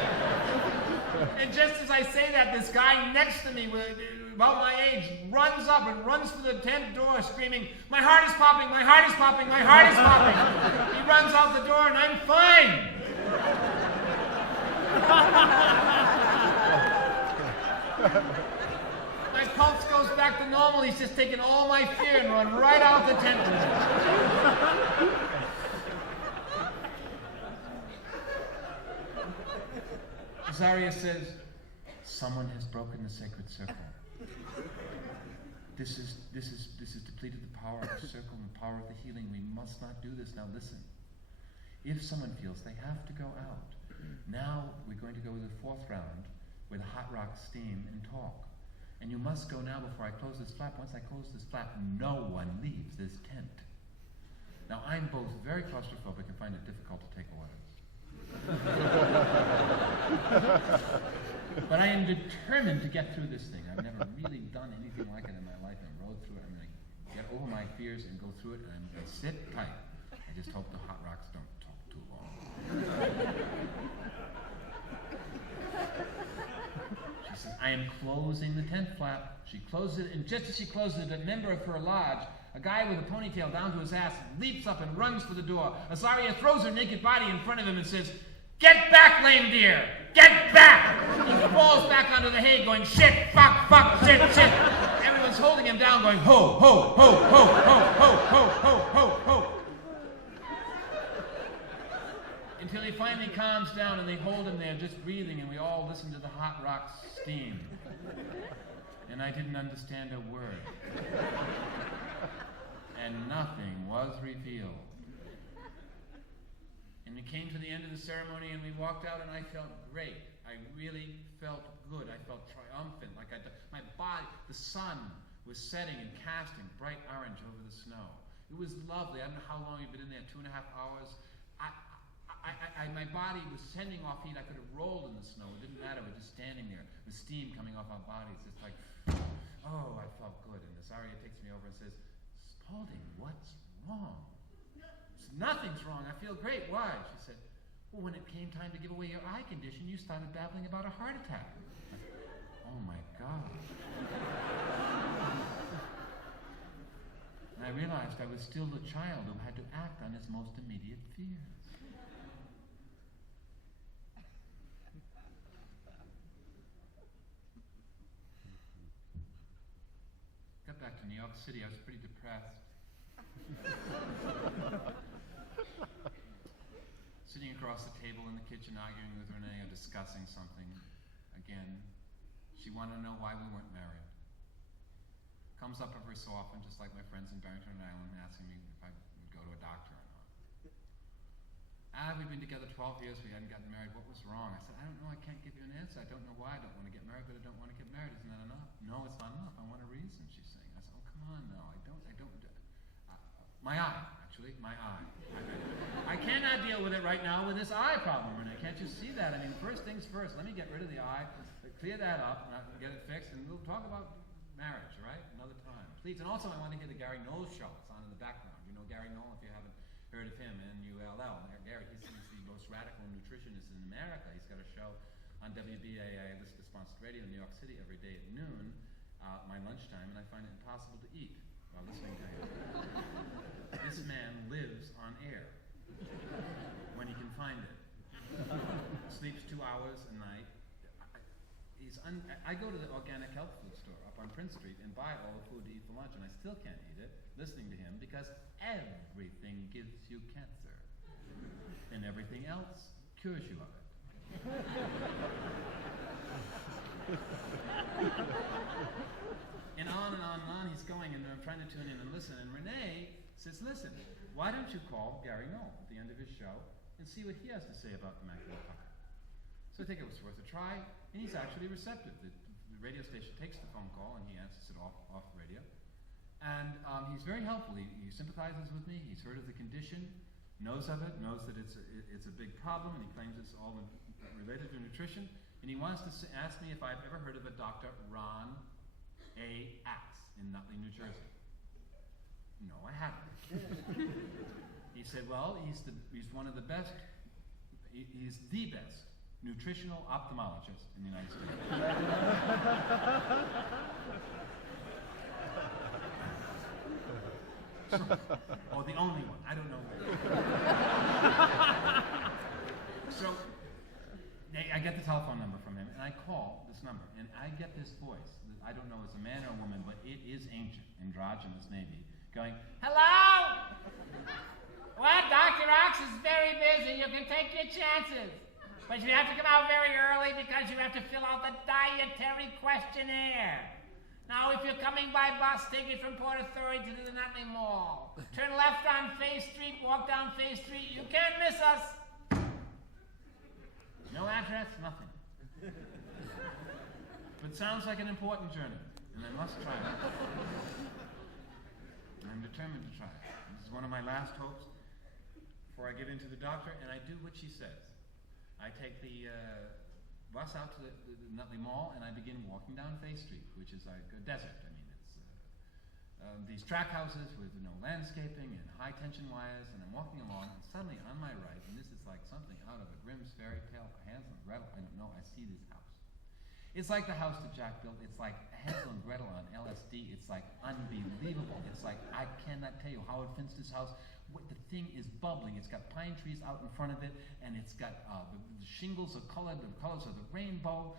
And just as I say that, this guy next to me, about my age, runs up and runs to the tent door screaming, my heart is popping, my heart is popping, my heart is popping. He runs out the door and I'm fine. My pulse goes back to normal. He's just taken all my fear and run right out the tent door. Azaria says, someone has broken the sacred circle. This is depleted the power of the circle and the power of the healing. We must not do this. Now listen. If someone feels they have to go out, now we're going to go to the fourth round where the hot rocks steam and talk. And you must go now before I close this flap. Once I close this flap, no one leaves this tent. Now I'm both very claustrophobic and find it difficult to take orders. But I am determined to get through this thing. I've never really done anything like it in my life and rode through it. I'm going to get over my fears and go through it, and I'm going to sit tight. I just hope the hot rocks don't talk too long. She says, I am closing the tent flap. She closes it, and just as she closes it, a member of her lodge, a guy with a ponytail down to his ass, leaps up and runs for the door. Azaria throws her naked body in front of him and says, get back, lame deer! Get back! He falls back onto the hay going, shit, fuck, shit. Everyone's holding him down going, ho, ho, ho, ho, ho, ho, ho, ho, ho, ho. Until he finally calms down and they hold him there just breathing and we all listen to the hot rocks steam. And I didn't understand a word. And nothing was revealed. And we came to the end of the ceremony and we walked out and I felt great. I really felt good. I felt triumphant. My body, the sun was setting and casting bright orange over the snow. It was lovely. I don't know how long you've been in there, 2.5 hours. My body was sending off heat. I could have rolled in the snow. It didn't matter. We're just standing there with steam coming off our bodies. It's like, oh, I felt good. And Azaria takes me over and says, Spalding, what's wrong? nothing's wrong. I feel great. Why? She said, well, when it came time to give away your eye condition, you started babbling about a heart attack. Oh my God. And I realized I was still the child who had to act on his most immediate fears. Got back to New York City, I was pretty depressed. Sitting across the table in the kitchen arguing with Renee or discussing something again. She wanted to know why we weren't married. Comes up every so often, just like my friends in Barrington Island, asking me if I would go to a doctor or not. We've been together 12 years, we hadn't gotten married, what was wrong? I said, I don't know, I can't give you an answer. I don't know why I don't want to get married, but I don't want to get married. Isn't that enough? No, it's not enough. I want a reason, she's saying. I said, oh, come on, no, I don't. My eye, actually, my eye. I cannot deal with it right now with this eye problem, Renee. Can't you see that? I mean, first things first, let me get rid of the eye, clear that up, and get it fixed, and we'll talk about marriage, right? Another time. Please. And also, I want to hear the Gary Knowles show. It's on in the background. You know Gary Knowles, if you haven't heard of him, N-U-L-L. Gary, he's the most radical nutritionist in America. He's got a show on WBAA, listener-sponsored radio in New York City every day at noon, my lunchtime, and I find it impossible to eat while listening to him. This man lives on air when he can find it. Sleeps 2 hours a night. I go to the organic health food store up on Prince Street and buy all the food to eat for lunch, and I still can't eat it listening to him because everything gives you cancer and everything else cures you of it. And on and on and on he's going, and I'm trying to tune in and listen, and Renee says, listen, why don't you call Gary Knowles at the end of his show and see what he has to say about the macular pucker? So I think it was worth a try, and he's actually receptive. The radio station takes the phone call, and he answers it off the radio. And he's very helpful. He sympathizes with me. He's heard of the condition, knows of it, knows that it's a big problem, and he claims it's all related to nutrition. And he wants to ask me if I've ever heard of a Dr. Ron A. Axe in Nutley, New Jersey. No, I haven't. He said, well, he's one of the best, he's the best nutritional ophthalmologist in the United States. Or the only one, I don't know. So I get the telephone number from him, and I call this number, and I get this voice that I don't know if it's a man or a woman, but it is ancient, androgynous maybe, going, hello! Well, Dr. Ox is very busy. You can take your chances. But you have to come out very early because you have to fill out the dietary questionnaire. Now, if you're coming by bus, take it from Port Authority to the Nutley Mall. Turn left on Faith Street, walk down Faith Street. You can't miss us. No address, nothing. But sounds like an important journey, and I must try it. I'm determined to try it. This is one of my last hopes before I get into the doctor, and I do what she says. I take the bus out to the Nutley Mall, and I begin walking down Faith Street, which is like a desert. I mean, it's these track houses with no landscaping and high-tension wires, and I'm walking along, and suddenly on my right, and this is like something out of a Grimm's fairy tale, Hansel and Gretel, I don't know, I see this house. It's like the house that Jack built. It's like Hansel and Gretel on LSD. It's like unbelievable. It's like, I cannot tell you, Howard Finster's house, the thing is bubbling. It's got pine trees out in front of it, and it's got the shingles are colored, the colors of the rainbow.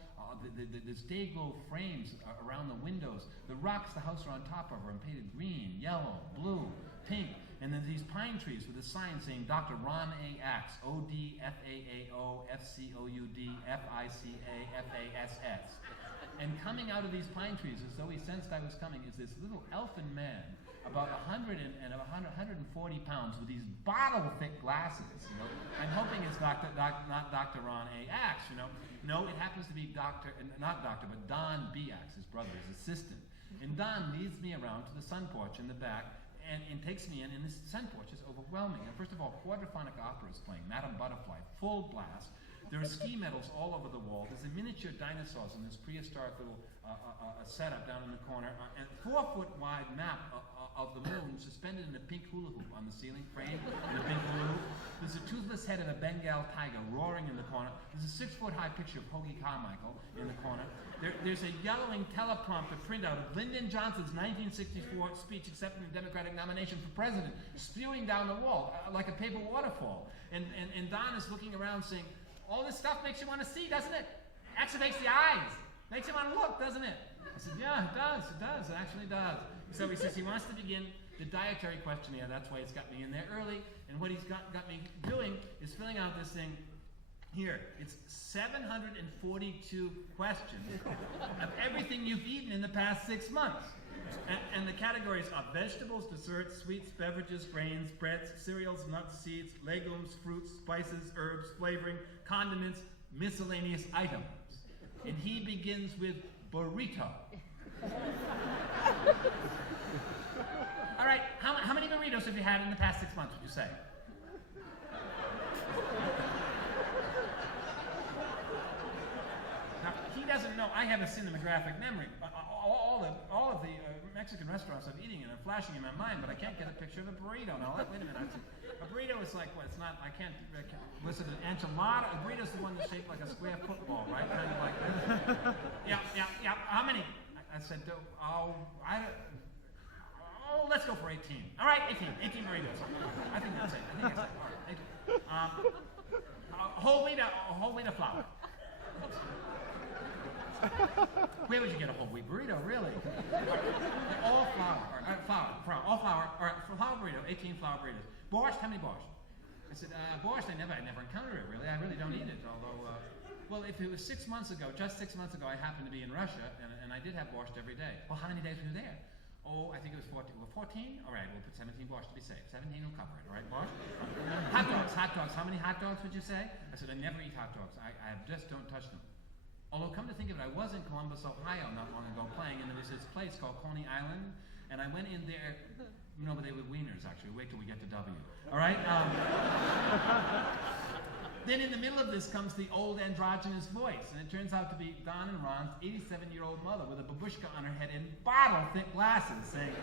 There's day-glow frames around the windows. The rocks the house are on top of are painted green, yellow, blue, pink. And then these pine trees with a sign saying Dr. Ron A. Axe, O-D-F-A-A-O-F-C-O-U-D-F-I-C-A-F-A-S-S. And coming out of these pine trees, as though he sensed I was coming, is this little elfin man, about 140 pounds, with these bottle-thick glasses, you know. I'm hoping it's not Dr. Ron A. Axe, you know. No, it happens to be but Don B. Axe, his brother, his assistant. And Don leads me around to the sun porch in the back, and takes me in, and this sun porch is overwhelming. And first of all, quadraphonic opera is playing, Madame Butterfly, full blast. There are ski medals all over the wall. There's a miniature dinosaurs in this prehistoric little setup down in the corner, and 4-foot wide map of the moon suspended in a pink hula hoop on the ceiling, framed in a pink hula hoop. There's a toothless head of a Bengal tiger roaring in the corner. There's a 6-foot high picture of Hoagie Carmichael in the corner. There's a yellowing teleprompter printout of Lyndon Johnson's 1964 speech accepting the Democratic nomination for president, spewing down the wall like a paper waterfall. And Don is looking around saying, all this stuff makes you want to see, doesn't it? Activates the eyes. Makes you want to look, doesn't it? I said, yeah, it does, it actually does. So he says he wants to begin the dietary questionnaire. That's why he's got me in there early. And what he's got me doing is filling out this thing here. It's 742 questions of everything you've eaten in the past 6 months. And the categories are vegetables, desserts, sweets, beverages, grains, breads, cereals, nuts, seeds, legumes, fruits, spices, herbs, flavoring, condiments, miscellaneous items. And he begins with burrito. All right, how many burritos have you had in the past 6 months, would you say? Now, he doesn't know I have a cinematographic memory. All of the Mexican restaurants I'm eating in are flashing in my mind, but I can't get a picture of a burrito. Now, wait a minute. A burrito is like what? It's not, I can't listen, an enchilada. A burrito is the one that's shaped like a square football, right? Kind of like this. Yeah. How many? I said, let's go for 18. All right, 18 burritos. I think that's it. All right, 18. Whole wheat of flour. Where would you get a whole wheat burrito, really? All flour, all flour. All right, flour burrito, 18 flour burritos. Borscht, how many borscht? I said, borscht, I never encountered it, really. I really don't eat it, although, well, if it was 6 months ago, just 6 months ago, I happened to be in Russia, and I did have borscht every day. Well, how many days were you there? Oh, I think it was 14. Well, 14? All right, we'll put 17 borscht to be safe. 17 will cover it, all right, borscht? Hot dogs. How many hot dogs would you say? I said, I never eat hot dogs. I just don't touch them. Although, come to think of it, I was in Columbus, Ohio not long ago playing, and there was this place called Coney Island, and I went in there, no, but they were wieners, actually. Wait till we get to W. All right? Then in the middle of this comes the old androgynous voice, and it turns out to be Don and Ron's 87-year-old mother with a babushka on her head and bottle-thick glasses saying,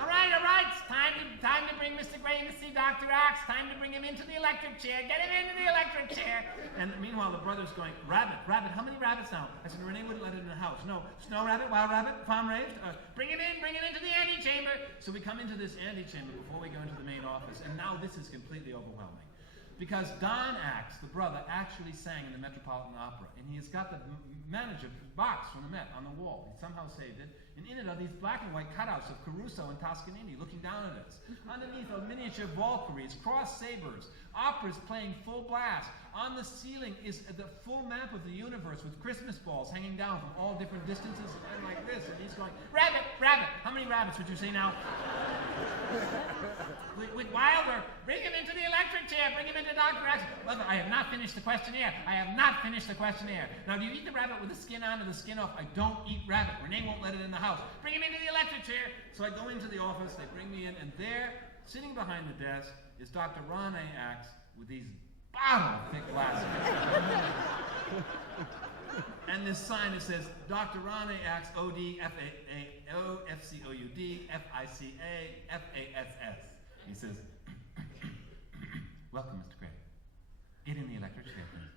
all right, it's time to bring Mr. Gray in to see Dr. Axe, time to bring him into the electric chair, get him into the electric chair. And meanwhile, the brother's going, rabbit, how many rabbits now? I said, Renee wouldn't let it in the house. No, snow rabbit, wild rabbit, farm raised, bring him into the antechamber. So we come into this antechamber before we go into the main office, and now this is completely overwhelming. Because Don Axe, the brother, actually sang in the Metropolitan Opera, and he has got the manager box from the Met on the wall. He somehow saved it, and in it are these black and white cutouts of Caruso and Toscanini looking down at us. Underneath are miniature Valkyries, cross sabers, operas playing full blast. On the ceiling is the full map of the universe with Christmas balls hanging down from all different distances, and like this. And he's going, rabbit. How many rabbits would you say now? With Wilder, bring him into the electric chair, bring him into Dr. Axe. Look, I have not finished the questionnaire. Now, do you eat the rabbit with the skin on or the skin off? I don't eat rabbit. Renee won't let it in the house. Bring him into the electric chair. So I go into the office, they bring me in, and there, sitting behind the desk, is Dr. Ron A. Axe with these bottle-thick glasses. And this sign that says, Dr. Ron A. Axe, O.D., F.A.A.O., F.C.O.U.D., F.I.C.A., F.A.S.S. He says, welcome, Mr. Gray. Get in the electric chair, please.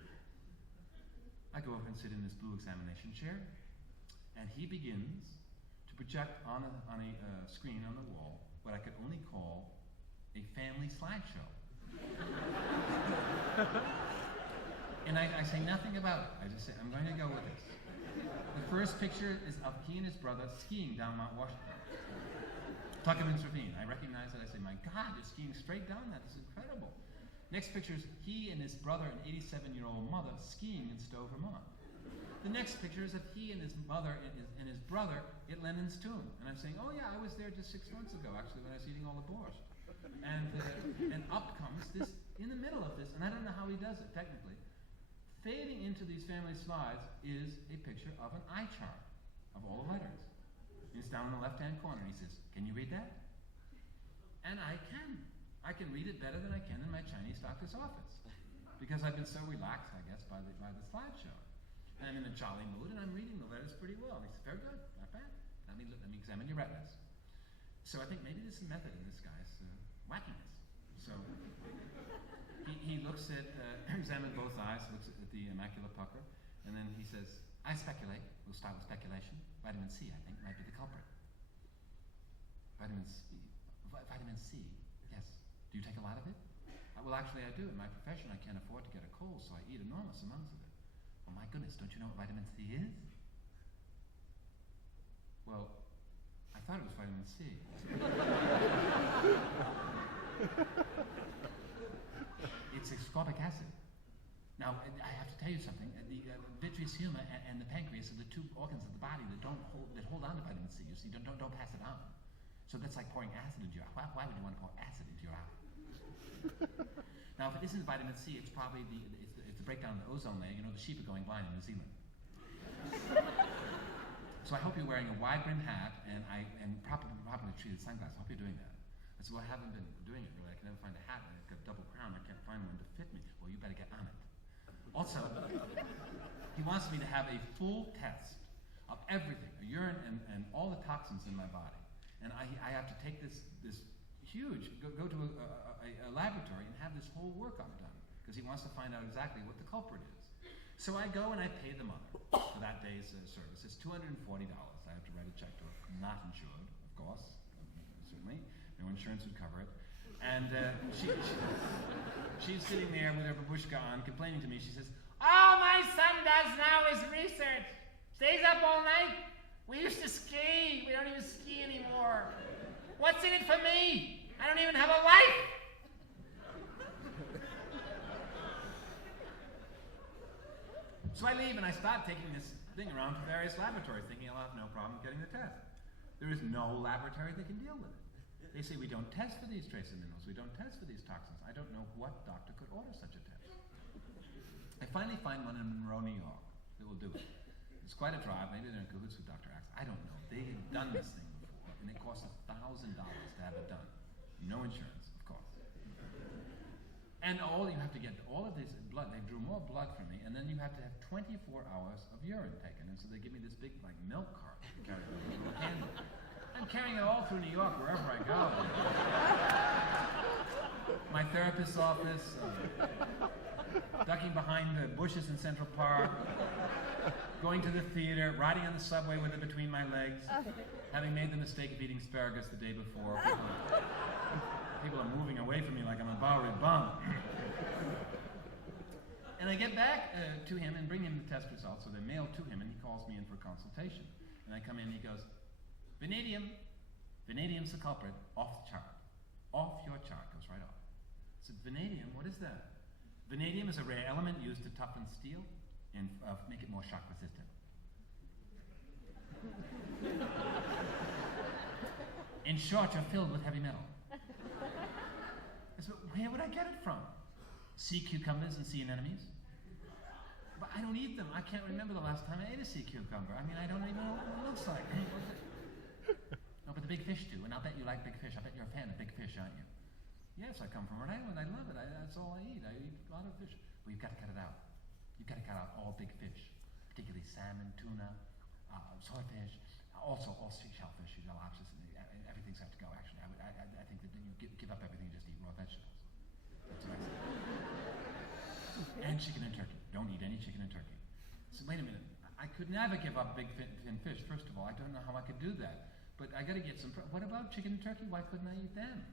I go over and sit in this blue examination chair, and he begins to project on a screen on the wall what I could only call a family slideshow. And I say nothing about it. I just say, I'm going to go with this. The first picture is of he and his brother skiing down Mount Washington. Tuckerman's Ravine. I recognize it. I say, my God, they're skiing straight down that. It's incredible. Next picture is he and his brother and 87-year-old mother skiing in Stowe, Vermont. The next picture is of he and his mother and his brother at Lenin's tomb. And I'm saying, oh yeah, I was there just 6 months ago, actually, when I was eating all the borscht. And up comes this, in the middle of this, and I don't know how he does it, technically. Fading into these family slides is a picture of an eye chart of all the letters. It's down in the left-hand corner. He says, can you read that? And I can. I can read it better than I can in my Chinese doctor's office. because I've been so relaxed, I guess, by the slideshow. And I'm in a jolly mood, and I'm reading the letters pretty well. And he said, very good, not bad. Let me examine your retinas. So I think maybe there's some method in this guy's wackiness. So he looks at, examines both eyes, looks at the macular pucker, and then he says, I speculate, we'll start with speculation, vitamin C, I think, might be the culprit. Vitamin C, yes. Do you take a lot of it? Well, actually I do. In my profession, I can't afford to get a cold, so I eat enormous amounts of it. Oh my goodness, don't you know what vitamin C is? Well, I thought it was vitamin C. It's ascorbic acid. Now, I have to tell you something. The vitreous humor and the pancreas are the two organs of the body that hold on to vitamin C. You see, don't pass it on. So that's like pouring acid into your eye. Why would you want to pour acid into your eye? Now, if it isn't vitamin C, it's probably it's the breakdown of the ozone layer. You know, the sheep are going blind in New Zealand. So I hope you're wearing a wide-brimmed hat and properly treated sunglasses. I hope you're doing that. I said, well, I haven't been doing it really. I can never find a hat. I've got a double crown. I can't find one to fit me. Well, you better get on it. Also, he wants me to have a full test of everything, a urine and all the toxins in my body. And I have to take this huge, go to a laboratory and have this whole workup done, because he wants to find out exactly what the culprit is. So I go and I pay the mother for that day's service. It's $240. I have to write a check to her. Not insured, of course, certainly. No insurance would cover it. And she's sitting there with her babushka on, complaining to me. She says, all my son does now is research. Stays up all night. We used to ski. We don't even ski anymore. What's in it for me? I don't even have a wife. So I leave and I start taking this thing around to various laboratories, thinking I'll have no problem getting the test. There is no laboratory that can deal with it. They say we don't test for these trace minerals, we don't test for these toxins. I don't know what doctor could order such a test. I finally find one in Monroe, New York that will do it. It's quite a drive. Maybe they're in cahoots with Dr. Axe. I don't know. They have done this thing before, and it costs $1,000 to have it done. No insurance, of course. And all you have to get, all of this blood, they drew more blood from me, and then you have to have 24 hours of urine taken. And so they give me this big, like, milk cart to carry with a little handle. I'm carrying it all through New York, wherever I go. My therapist's office, ducking behind the bushes in Central Park, going to the theater, riding on the subway with it between my legs, having made the mistake of eating asparagus the day before. People are moving away from me like I'm a Bowery bum. And I get back to him and bring him the test results, so they're mailed to him, and he calls me in for a consultation. And I come in and he goes, vanadium, vanadium's the culprit, off the chart. Off your chart, goes right off. I said, vanadium, what is that? Vanadium is a rare element used to toughen steel and make it more shock resistant. In short, you're filled with heavy metal. I said, where would I get it from? Sea cucumbers and sea anemones? But I don't eat them. I can't remember the last time I ate a sea cucumber. I mean, I don't even know what it looks like. No, but the big fish do, and I'll bet you like big fish. I bet you're a fan of big fish, aren't you? Yes, I come from Rhode Island. I love it. That's all I eat. I eat a lot of fish. Well, you've got to cut it out. You've got to cut out all big fish, particularly salmon, tuna, swordfish, also all shellfish, lobsters, everything's got to go. Actually, I think that you give up everything and just eat raw vegetables. That's what I say. And chicken and turkey. Don't eat any chicken and turkey. So wait a minute. I could never give up big fin fish. First of all, I don't know how I could do that. But I got to get some. What about chicken and turkey? Why couldn't I eat them?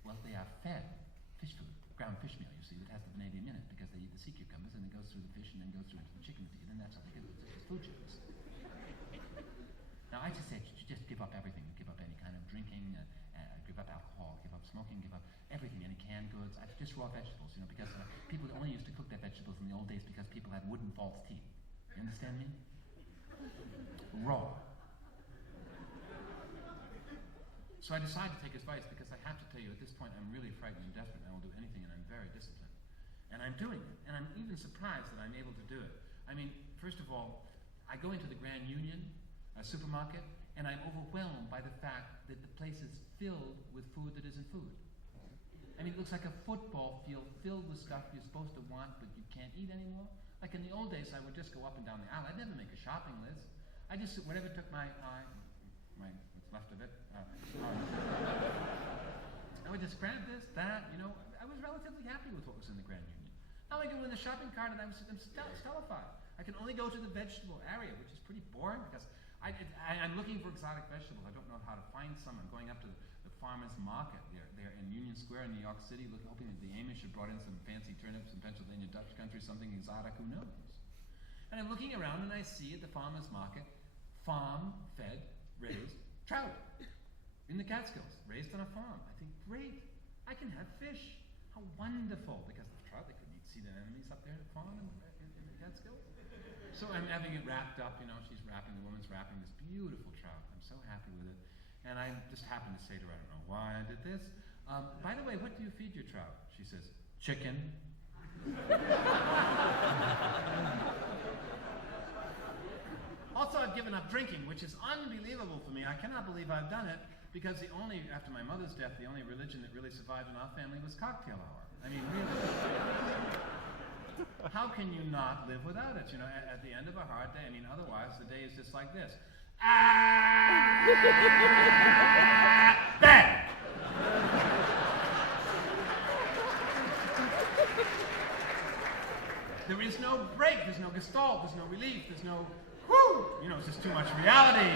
Well, they are fed fish food, ground fish meal, you see, that has the vanadium in it, because they eat the sea cucumbers and it goes through the fish and then goes through into the chicken feed, and that's how they get the food chips. Now, I just said you just give up everything. Give up any kind of drinking, give up alcohol, give up smoking, give up everything, any canned goods, just raw vegetables, you know, because people only used to cook their vegetables in the old days because people had wooden false teeth. You understand me? Raw. So I decided to take his advice, because I have to tell you, at this point, I'm really frightened and desperate, and I will do anything, and I'm very disciplined. And I'm doing it, and I'm even surprised that I'm able to do it. I mean, first of all, I go into the Grand Union, a supermarket, and I'm overwhelmed by the fact that the place is filled with food that isn't food. I mean, it looks like a football field filled with stuff you're supposed to want, but you can't eat anymore. Like in the old days, I would just go up and down the aisle. I'd never make a shopping list. I just, whatever took my eye, what's left of it, I would just grab this, that, you know. I was relatively happy with what was in the Grand Union. Now I go in the shopping cart and I'm stellified. I can only go to the vegetable area, which is pretty boring because I'm looking for exotic vegetables. I don't know how to find some. I'm going up to the farmer's market there in Union Square in New York City, hoping that the Amish had brought in some fancy turnips from Pennsylvania Dutch country, something exotic, who knows. And I'm looking around and I see at the farmer's market farm-fed, raised trout in the Catskills, raised on a farm. I think, great, I can have fish. How wonderful, because the trout, they couldn't see their enemies up there at the farm in the Catskills. So I'm having it wrapped up, you know, the woman's wrapping this beautiful trout. I'm so happy with it. And I just happened to say to her, I don't know why I did this. By the way, what do you feed your trout? She says, chicken. Also, I've given up drinking, which is unbelievable for me. I cannot believe I've done it, because after my mother's death, the only religion that really survived in our family was cocktail hour. I mean, really. How can you not live without it? You know, at the end of a hard day, I mean, otherwise the day is just like this. Bang! There is no break, there's no gestalt, there's no relief, there's no whoo! You know, it's just too much reality.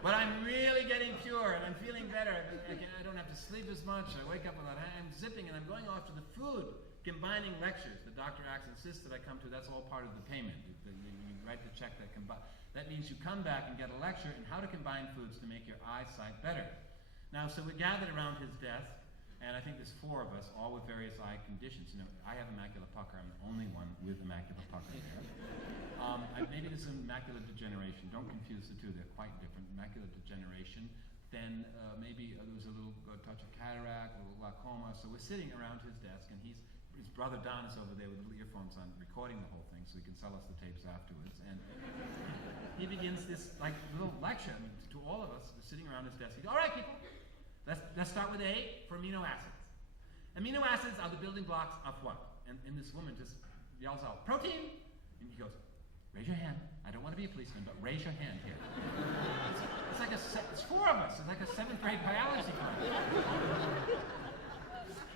But I'm really getting pure and I'm feeling better. I don't have to sleep as much. I wake up without, I'm zipping and I'm going off to the food, combining lectures. The Dr. Axe insists that I come to, that's all part of the payment. You write the check that means you come back and get a lecture in how to combine foods to make your eyesight better. Now, so we gathered around his death, and I think there's 4 of us, all with various eye conditions. You know, I have a macular pucker. I'm the only one with a macular pucker here. Maybe there's some macular degeneration. Don't confuse the two. They're quite different. Macular degeneration. Then maybe there was a little touch of cataract, a little glaucoma. So we're sitting around his desk, and his brother Don is over there with little earphones on, recording the whole thing, so he can sell us the tapes afterwards. And he begins this like little lecture to all of us sitting around his desk. He goes, all right, people. Let's start with A for amino acids. Amino acids are the building blocks of what? And this woman just yells out, protein! And he goes, raise your hand. I don't want to be a policeman, but raise your hand here. It's like it's 4 of us. It's like a 7th grade biology class.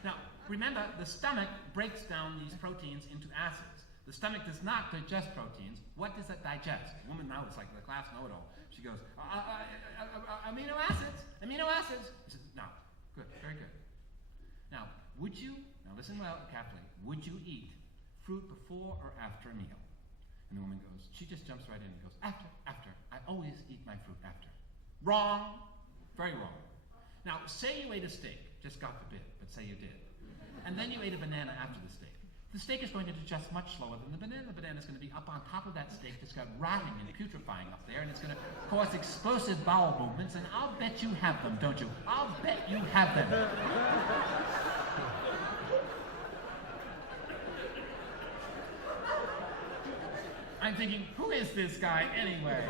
Now, remember, the stomach breaks down these proteins into acids. The stomach does not digest proteins. What does it digest? The woman now is like the class know-it-all. She goes, amino acids, amino acids. I said, no, good, very good. Now listen well carefully, would you eat fruit before or after a meal? And the woman goes, she just jumps right in and goes, after. I always eat my fruit after. Wrong, very wrong. Now, say you ate a steak, just God forbid, but say you did. And then you ate a banana after the steak. The steak is going to digest much slower than the banana. The banana is going to be up on top of that steak that's got rotting and putrefying up there, and it's going to cause explosive bowel movements, and I'll bet you have them, don't you? I'll bet you have them. I'm thinking, who is this guy anyway?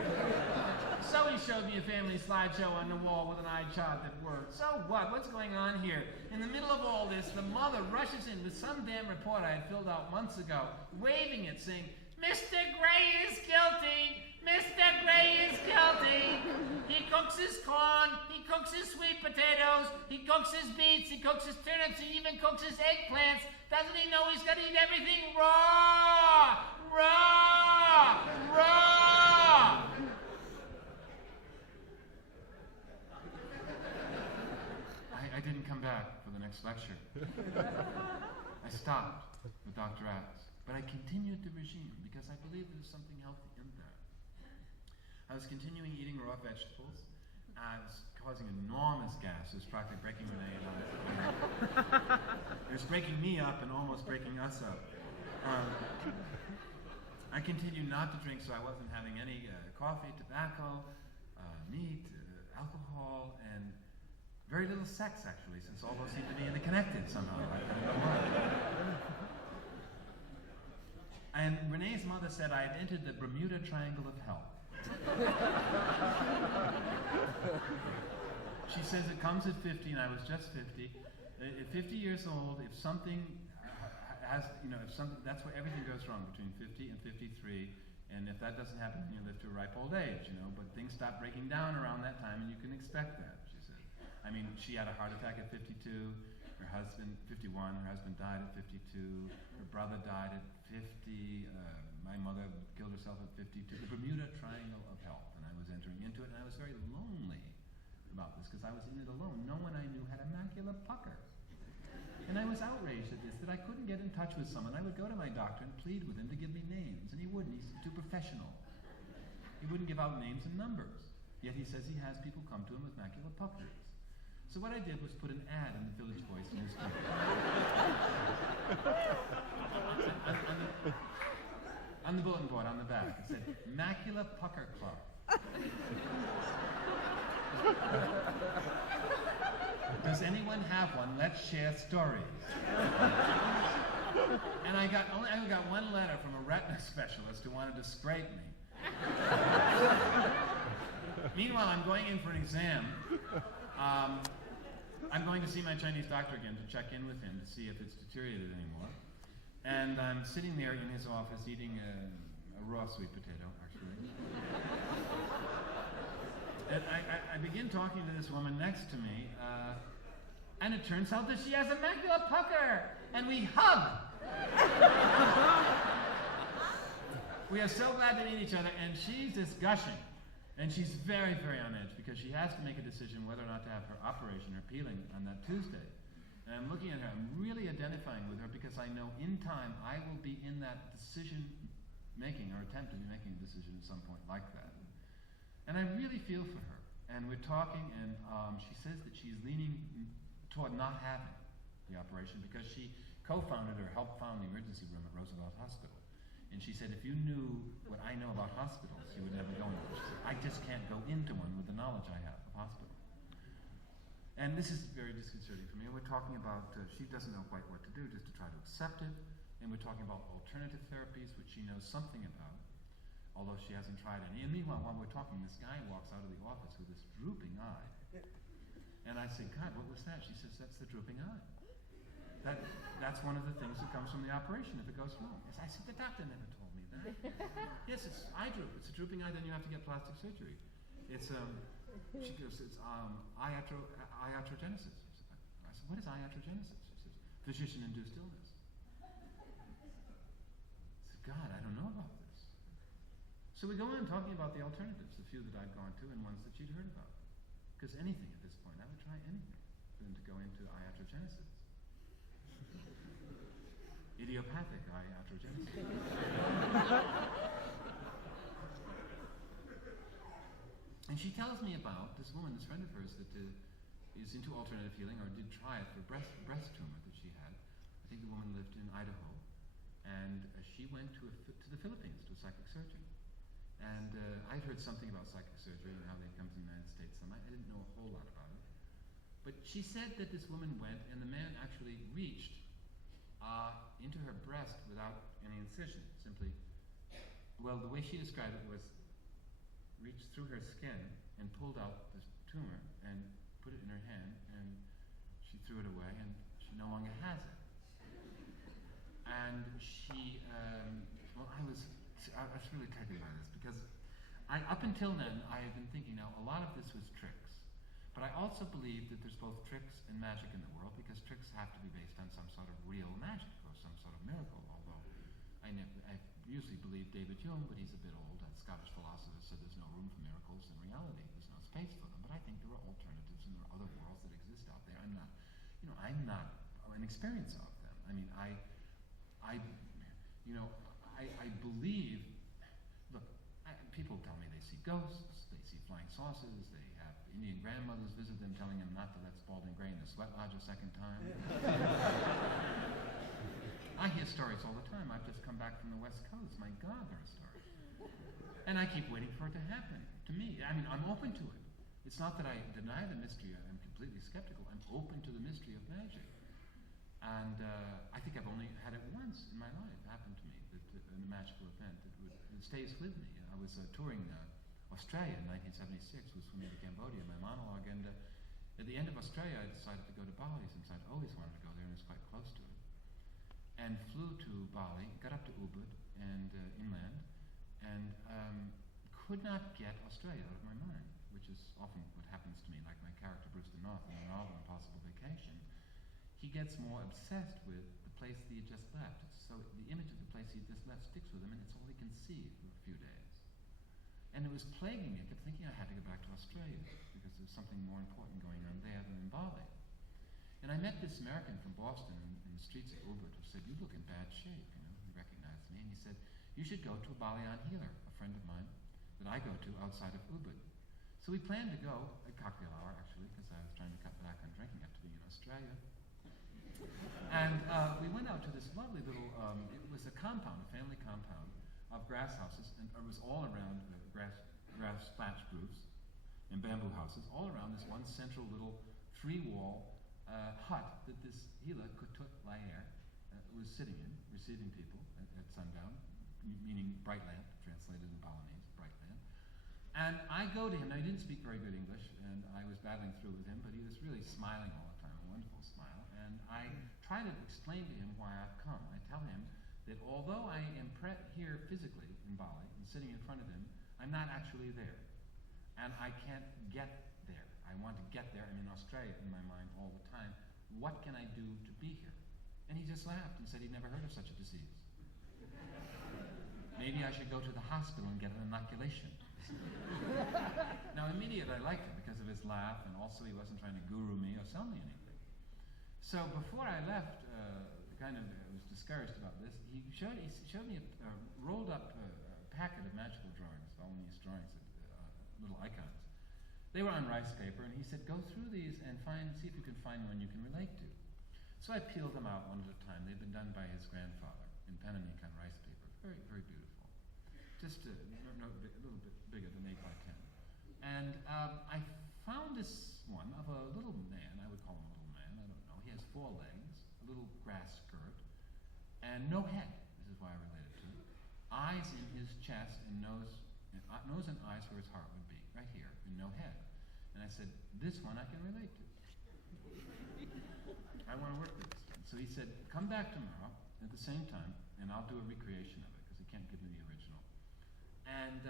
So he showed me a family slideshow on the wall with an eye chart that worked. So what? What's going on here? In the middle of all this, the mother rushes in with some damn report I had filled out months ago, waving it, saying, Mr. Gray is guilty! Mr. Gray is guilty! He cooks his corn, he cooks his sweet potatoes, he cooks his beets, he cooks his turnips, he even cooks his eggplants. Doesn't he know he's got to eat everything raw? Raw! Raw! I didn't come back for the next lecture. I stopped with Dr. Axe, but I continued the regime because I believed there was something healthy in that. I was continuing eating raw vegetables. I was causing enormous gas. It was practically breaking Renee and I. It was breaking me up and almost breaking us up. I continued not to drink, so I wasn't having any coffee, tobacco, meat, alcohol, and very little sex, actually, since all those seem to be interconnected somehow. I don't know why. And Renee's mother said I had entered the Bermuda Triangle of Hell. She says it comes at 50, and I was just 50. At 50 years old, if something has, if something, that's where everything goes wrong, between 50 and 53. And if that doesn't happen, you live to a ripe old age, but things stop breaking down around that time, and you can expect that, she said. I mean, she had a heart attack at 52, her husband, 51, her husband died at 52, her brother died at 50, my mother killed herself at 52, the Bermuda Triangle of Health, and I was entering into it, and I was very lonely about this, because I was in it alone. No one I knew had a macular pucker. And I was outraged at this, that I couldn't get in touch with someone. I would go to my doctor and plead with him to give me names, and he wouldn't. He's too professional. He wouldn't give out names and numbers. Yet he says he has people come to him with macular puckers. So what I did was put an ad in the Village Voice newspaper. on the bulletin board on the back, it said, Macular Pucker Club. Does anyone have one? Let's share stories. And I got one letter from a retina specialist who wanted to scrape me. Meanwhile, I'm going in for an exam. I'm going to see my Chinese doctor again to check in with him to see if it's deteriorated anymore. And I'm sitting there in his office eating a raw sweet potato, actually. And I begin talking to this woman next to me, and it turns out that she has a macular pucker, and we hug. We are so glad to meet each other, and she's just gushing. And she's very, very on edge, because she has to make a decision whether or not to have her operation, her peeling, on that Tuesday. And I'm looking at her, I'm really identifying with her, because I know in time I will be in that decision-making, or attempt to be making a decision at some point like that. And I really feel for her. And we're talking, and she says that she's leaning toward not having the operation, because she co-founded or helped found the emergency room at Roosevelt Hospital. And she said, if you knew what I know about hospitals, you would never go into it. She said, I just can't go into one with the knowledge I have of hospital. And this is very disconcerting for me. And we're talking about, she doesn't know quite what to do, just to try to accept it. And we're talking about alternative therapies, which she knows something about, although she hasn't tried any. And meanwhile, while we're talking, this guy walks out of the office with this drooping eye. And I say, God, what was that? She says, that's the drooping eye. That's one of the things that comes from the operation if it goes wrong. I said, the doctor never told me that. Yes, it's eye droop. It's a drooping eye, then you have to get plastic surgery. It's, she goes, it's iatrogenesis. I said, what is iatrogenesis? She says, physician-induced illness. I said, God, I don't know about this. So we go on talking about the alternatives, the few that I'd gone to and ones that she'd heard about. Because anything at this point, I would try anything for them to go into iatrogenesis. Idiopathic iatrogenesis. And she tells me about this woman, this friend of hers, that is into alternative healing, or did try it for breast tumor that she had. I think the woman lived in Idaho, and she went to the Philippines to a psychic surgeon. And I'd heard something about psychic surgery and how they come to the United States. I didn't know a whole lot about it. But she said that this woman went, and the man actually reached into her breast without any incision. Simply, well, the way she described it was reached through her skin and pulled out this tumor and put it in her hand, and she threw it away, and she no longer has it. And she, I was really taken by this, because up until then, I had been thinking, now, a lot of this was tricks. But I also believe that there's both tricks and magic in the world, because tricks have to be based on some sort of real magic or some sort of miracle, although I usually believe David Hume, but he's a bit old, a Scottish philosopher, said there's no room for miracles in reality. There's no space for them. But I think there are alternatives, and there are other worlds that exist out there. I'm not an experiencer of them. I mean, I believe, look, people tell me they see ghosts, they see flying saucers, they have Indian grandmothers visit them telling them not to let Spalding Gray in the sweat lodge a second time. I hear stories all the time. I've just come back from the West Coast. My God, there are stories. And I keep waiting for it to happen to me. I mean, I'm open to it. It's not that I deny the mystery. I'm completely skeptical. I'm open to the mystery of magic. And I think I've only had it once in my life happen to me, in a magical event. It stays with me. I was touring Australia in 1976, was swimming to Cambodia, my monologue, and At the end of Australia, I decided to go to Bali since I'd always wanted to go there and it was quite close to it. And flew to Bali, got up to Ubud and inland, and could not get Australia out of my mind, which is often what happens to me, like my character Brewster North in the novel Impossible Vacation. He gets more obsessed with the place that he had just left. So the image of the place he had just left sticks with him, and it's all he can see for a few days. And it was plaguing me. I kept thinking I had to go back to Australia because there was something more important going on there than in Bali. And I met this American from Boston in the streets of Ubud who said, "You look in bad shape." He recognized me, and he said, "You should go to a Balian healer, a friend of mine that I go to outside of Ubud." So we planned to go at cocktail hour, actually, because I was trying to cut back on drinking after being in Australia. And we went out to this lovely little, it was a compound, a family compound of grass houses, and it was all around grass thatch roofs and bamboo houses, all around this one central little three-wall hut that this healer, Kutut Laer, was sitting in, receiving people at sundown, meaning bright lamp, translated in Balinese, bright lamp. And I go to him. Now, he didn't speak very good English, and I was battling through with him, but he was really smiling all the time, a wonderful smile. And I try to explain to him why I've come. I tell him that although I am here physically in Bali and sitting in front of him, I'm not actually there. And I can't get there. I want to get there. I'm in Australia in my mind all the time. What can I do to be here? And he just laughed and said he'd never heard of such a disease. Maybe I should go to the hospital and get an inoculation. Now, immediately I liked him because of his laugh, and also he wasn't trying to guru me or sell me anything. So before I left, I was discouraged about this. He showed me a rolled up packet of magical drawings, Balinese drawings, little icons. They were on rice paper, and he said, "Go through these and see if you can find one you can relate to." So I peeled them out one at a time. They'd been done by his grandfather in pen and ink on rice paper. Very, very beautiful. Just a little bit bigger than 8 by 10. And I found this one of a little man. I would call him a little man. I don't know. He has 4 legs, a little grass skirt, and no head. This is why I related to it. Eyes in his chest and nose and eyes where his heart would be, right here, and no head. And I said, "This one I can relate to. I want to work with this one." So he said, "Come back tomorrow at the same time, and I'll do a recreation of it, because he can't give me the original. And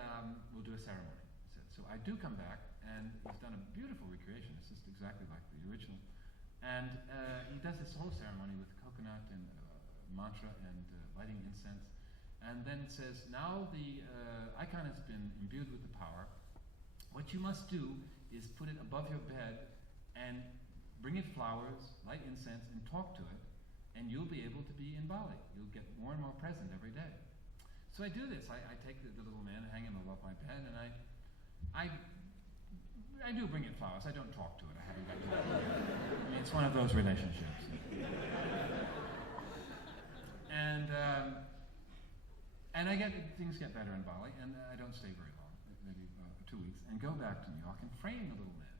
we'll do a ceremony." He said. So I do come back, and he's done a beautiful recreation. It's just exactly like the original. And he does this whole ceremony with coconut and mantra and lighting incense. And then says, "Now the icon has been imbued with the power. What you must do is put it above your bed and bring it flowers, light incense, and talk to it, and you'll be able to be in Bali. You'll get more and more present every day." So I do this. I take the little man and hang him above my bed, and I do bring it flowers. I don't talk to it. I haven't got to it yet. I mean, it's one of those relationships. And things get better in Bali, and I don't stay very long, maybe 2 weeks, and go back to New York and frame the little man.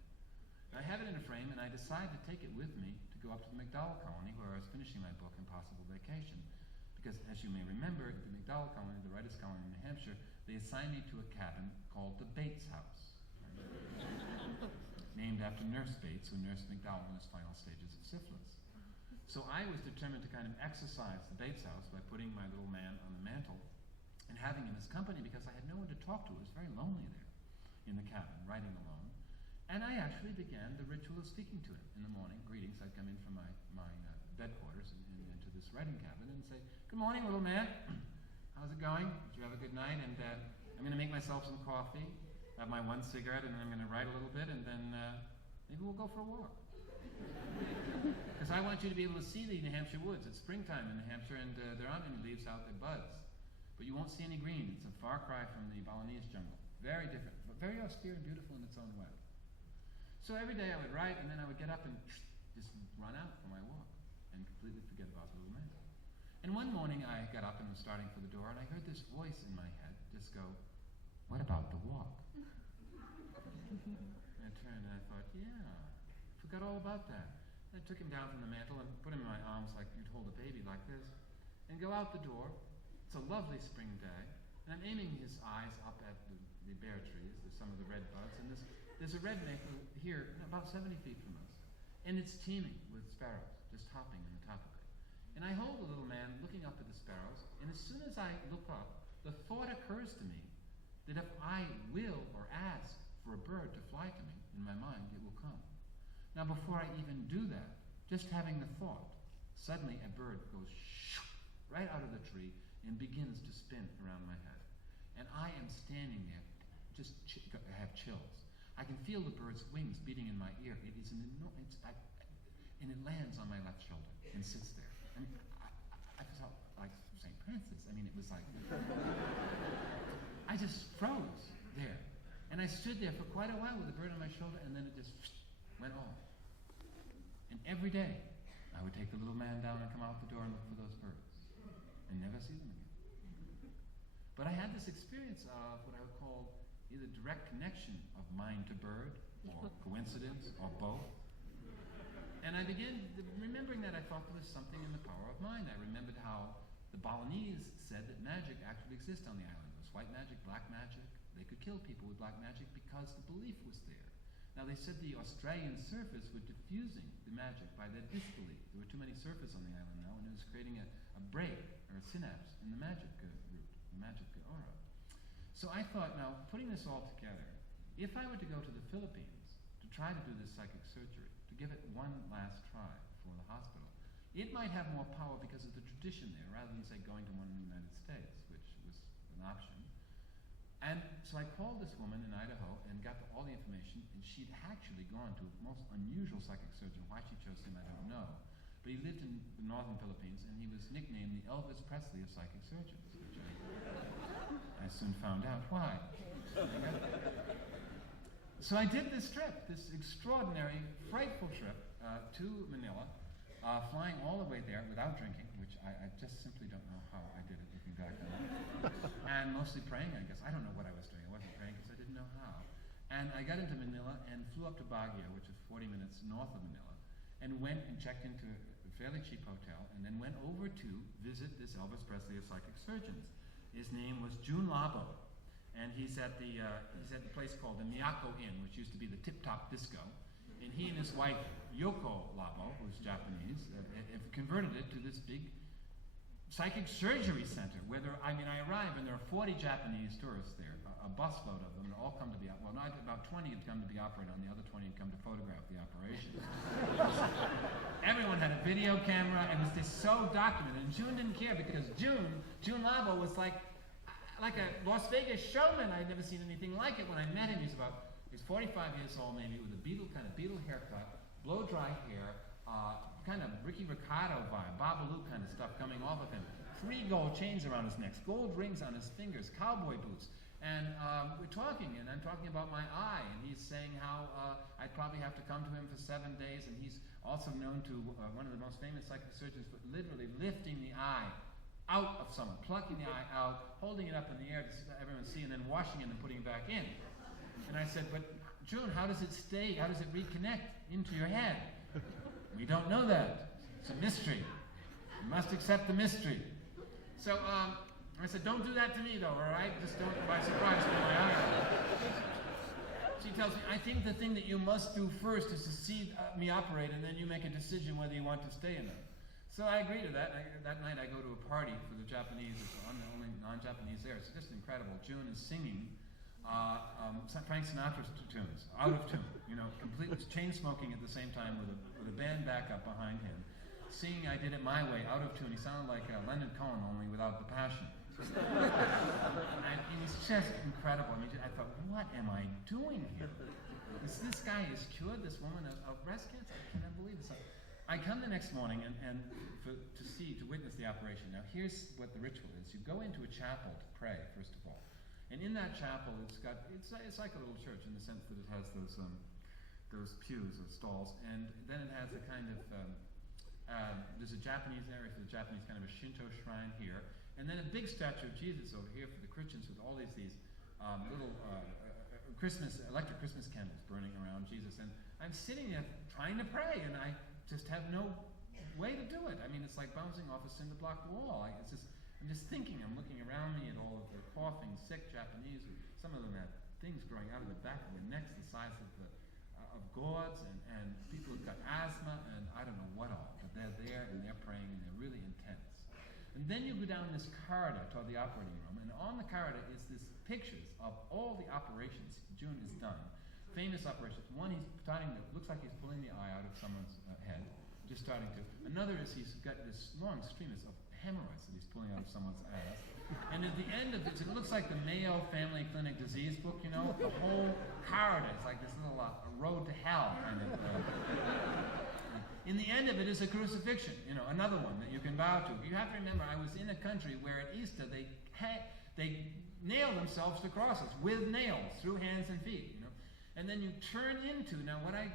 I have it in a frame, and I decide to take it with me to go up to the McDowell Colony, where I was finishing my book, Impossible Vacation. Because, as you may remember, at the McDowell Colony, the writers' colony in New Hampshire, they assigned me to a cabin called the Bates House, named after Nurse Bates, who nursed McDowell in his final stages of syphilis. So I was determined to kind of exercise the Bates House by putting my little man on the mantle and having him as company, because I had no one to talk to. It was very lonely there in the cabin, writing alone. And I actually began the ritual of speaking to him in the morning. Greetings. I'd come in from my bed quarters and into this writing cabin and say, "Good morning, little man. How's it going? Did you have a good night? And I'm going to make myself some coffee, have my 1 cigarette, and then I'm going to write a little bit, and then maybe we'll go for a walk. Because I want you to be able to see the New Hampshire woods. It's springtime in New Hampshire, and there aren't any leaves out, they're buds. But you won't see any green. It's a far cry from the Balinese jungle. Very different, but very austere and beautiful in its own way." So every day I would write, and then I would get up and just run out for my walk and completely forget about the little man. And one morning I got up and was starting for the door, and I heard this voice in my head just go, "What about the walk?" And I turned and I thought, yeah, forgot all about that. And I took him down from the mantle and put him in my arms like you'd hold a baby like this, and go out the door. It's a lovely spring day, and I'm aiming his eyes up at the bare trees. There's some of the red buds, and there's a red maple here about 70 feet from us. And it's teeming with sparrows, just hopping on the top of it. And I hold the little man looking up at the sparrows, and as soon as I look up, the thought occurs to me that if I will or ask for a bird to fly to me, in my mind, it will come. Now, before I even do that, just having the thought, suddenly a bird goes right out of the tree and begins to spin around my head. And I am standing there, I have chills. I can feel the bird's wings beating in my ear. It is and it lands on my left shoulder and sits there. I mean, I felt like St. Francis. I mean, it was like, I just froze there. And I stood there for quite a while with the bird on my shoulder, and then it just went off. And every day, I would take the little man down and come out the door and look for those birds, and never see them again. But I had this experience of what I would call either direct connection of mind to bird, or coincidence, or both. And I began remembering that I thought there was something in the power of mind. I remembered how the Balinese said that magic actually exists on the island. There was white magic, black magic. They could kill people with black magic because the belief was there. Now, they said the Australian surfers were diffusing the magic by their disbelief. There were too many surfers on the island now, and it was creating a break or a synapse in the magic root, the magic aura. So I thought, now, putting this all together, if I were to go to the Philippines to try to do this psychic surgery, to give it one last try before the hospital, it might have more power because of the tradition there, rather than, say, going to one in the United States, which was an option. And so I called this woman in Idaho and got all the information, and she'd actually gone to a most unusual psychic surgeon. Why she chose him, I don't know. But he lived in the northern Philippines, and he was nicknamed the Elvis Presley of psychic surgeons, which I soon found out why. So I did this trip, this extraordinary, frightful trip to Manila, flying all the way there without drinking, which I just simply don't know how I did it looking back on it. And mostly praying, I guess. I don't know what I was doing. I wasn't praying because I didn't know how. And I got into Manila and flew up to Baguio, which is 40 minutes north of Manila, and went and checked into a fairly cheap hotel, and then went over to visit this Elvis Presley of psychic surgeons. His name was June Labo, and he's at the place called the Miyako Inn, which used to be the Tip Top Disco. And he and his wife, Yoko Labo, who's Japanese, have converted it to this big psychic surgery center where I arrive and there are 40 Japanese tourists there, a busload of them, that all come to be, well, not about 20 had come to be operated on, the other 20 had come to photograph the operation. Everyone had a video camera, it was just so documented, and June didn't care because June Labo was like a Las Vegas showman. I had never seen anything like it. When I met him, he's 45 years old maybe, with a Beatle haircut, blow-dry hair, kind of Ricky Ricardo vibe, Babalu kind of stuff coming off of him. 3 gold chains around his neck, gold rings on his fingers, cowboy boots. And we're talking, and I'm talking about my eye, and he's saying how I'd probably have to come to him for 7 days, and he's also known to one of the most famous psychic surgeons for literally lifting the eye out of someone, plucking the eye out, holding it up in the air to let everyone see, and then washing it and putting it back in. And I said, but June, how does it stay? How does it reconnect into your head? We don't know that. It's a mystery. You must accept the mystery. So I said, don't do that to me though, all right? Just don't, by surprise, to my eye. She tells me, I think the thing that you must do first is to see me operate, and then you make a decision whether you want to stay in it. So I agree to that. That night I go to a party for the Japanese. I'm the only non-Japanese there. It's just incredible. June is singing Frank Sinatra's tunes, out of tune, completely chain smoking at the same time with a band backup behind him, singing "I Did It My Way" out of tune. He sounded like Leonard Cohen, only without the passion. And he's just incredible. I mean, I thought, what am I doing here? This guy is cured this woman of breast cancer. I cannot believe this. I come the next morning to witness the operation. Now, here's what the ritual is: you go into a chapel to pray first of all. And in that chapel, it's like a little church in the sense that it has those pews or stalls, and then it has a kind of there's a Japanese area for the Japanese, kind of a Shinto shrine here, and then a big statue of Jesus over here for the Christians with all these little electric Christmas candles burning around Jesus. And I'm sitting there trying to pray, and I just have no way to do it. I mean, it's like bouncing off a cinder block wall. I'm just thinking, I'm looking around me at all of the coughing, sick Japanese. Some of them have things growing out of the back of their necks the size of gourds, and people who've got asthma. And then you go down this corridor toward the operating room, and on the corridor is this pictures of all the operations June has done. Famous operations. One, he's starting to, looks like he's pulling the eye out of someone's head, just starting to. Another is he's got this long streamers of hemorrhoids that he's pulling out of someone's ass. And at the end of it looks like the Mayo Family Clinic disease book, you know, the whole corridor is like this little road to hell kind of. In the end of it is a crucifixion, you know, another one that you can bow to. You have to remember, I was in a country where at Easter they nail themselves to crosses with nails through hands and feet, you know. And then you turn into, now when I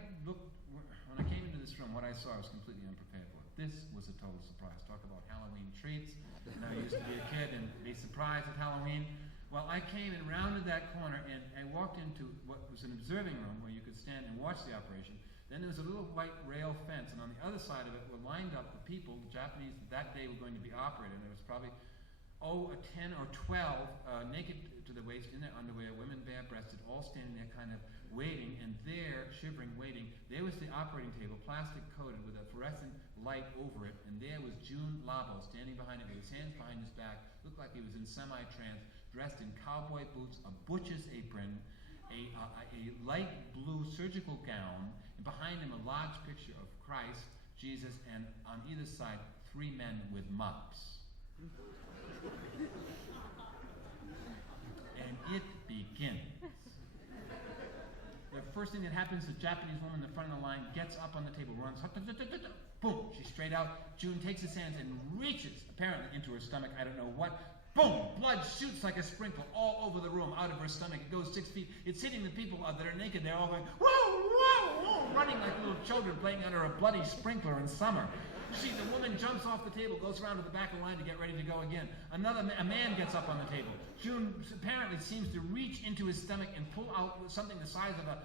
came into this room, what I saw I was completely unprepared for. This was a total surprise. Talk about Halloween treats. You know, I used to be a kid and be surprised at Halloween. Well, I came and rounded that corner and I walked into what was an observing room where you could stand and watch the operation. Then there was a little white rail fence, and on the other side of it were lined up the people, the Japanese, that day were going to be operated. And there was probably 10 or 12 naked to the waist in their underwear, women bare-breasted, all standing there kind of waiting, and there, shivering, waiting, there was the operating table, plastic coated with a fluorescent light over it, and there was June Labo standing behind it with his hands behind his back, looked like he was in semi-trance, dressed in cowboy boots, a butcher's apron, a light blue surgical gown, and behind him a large picture of Christ, Jesus, and on either side 3 men with mops. And it begins. The first thing that happens, the Japanese woman in the front of the line gets up on the table, runs, boom, she's straight out. June takes his hands and reaches, apparently, into her stomach, I don't know what. Boom! Blood shoots like a sprinkle all over the room, out of her stomach. It goes 6 feet. It's hitting the people that are naked. They're all going, whoa, whoa, whoa, running like little children playing under a bloody sprinkler in summer. The woman jumps off the table, goes around to the back of the line to get ready to go again. A man gets up on the table. June apparently seems to reach into his stomach and pull out something the size of a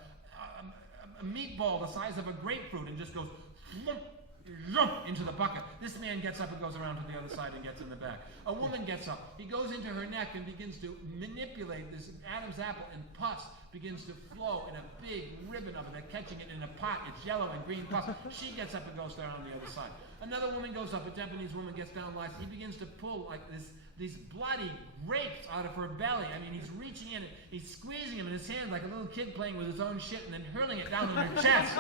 meatball, the size of a grapefruit, and just goes into the bucket. This man gets up and goes around to the other side and gets in the back. A woman gets up. He goes into her neck and begins to manipulate this Adam's apple, and pus begins to flow in a big ribbon of it. They're catching it in a pot. It's yellow and green pus. She gets up and goes down on the other side. Another woman goes up. A Japanese woman gets down, lies. He begins to pull like these bloody grapes out of her belly. I mean, he's reaching in, he's squeezing them in his hands like a little kid playing with his own shit, and then hurling it down in her chest.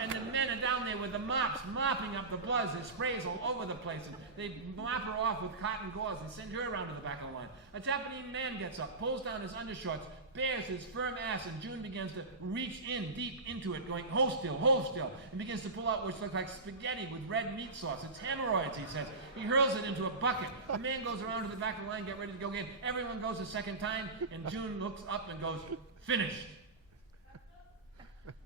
And the men are down there with the mops, mopping up the blood. There's sprays all over the place, and they mop her off with cotton gauze and send her around to the back of the line. A Japanese man gets up, pulls down his undershorts, bares his firm ass, and June begins to reach in deep into it, going, hold still, and begins to pull out what looks like spaghetti with red meat sauce. It's hemorrhoids, he says. He hurls it into a bucket. The man goes around to the back of the line, get ready to go again. Everyone goes a second time, and June looks up and goes, finished.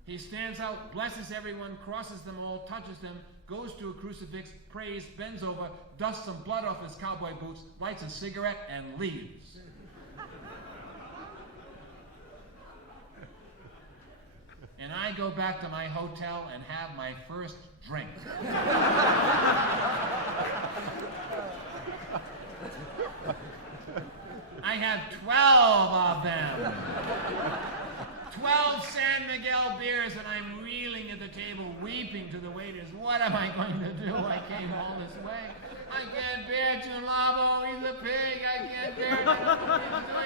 He stands out, blesses everyone, crosses them all, touches them, goes to a crucifix, prays, bends over, dusts some blood off his cowboy boots, lights a cigarette, and leaves. And I go back to my hotel and have my first drink. I have 12 of them. 12 San Miguel beers, and I'm reeling at the table, weeping to the waiters. What am I going to do? I came all this way. I can't bear June Labo. He's a pig. I can't bear it. I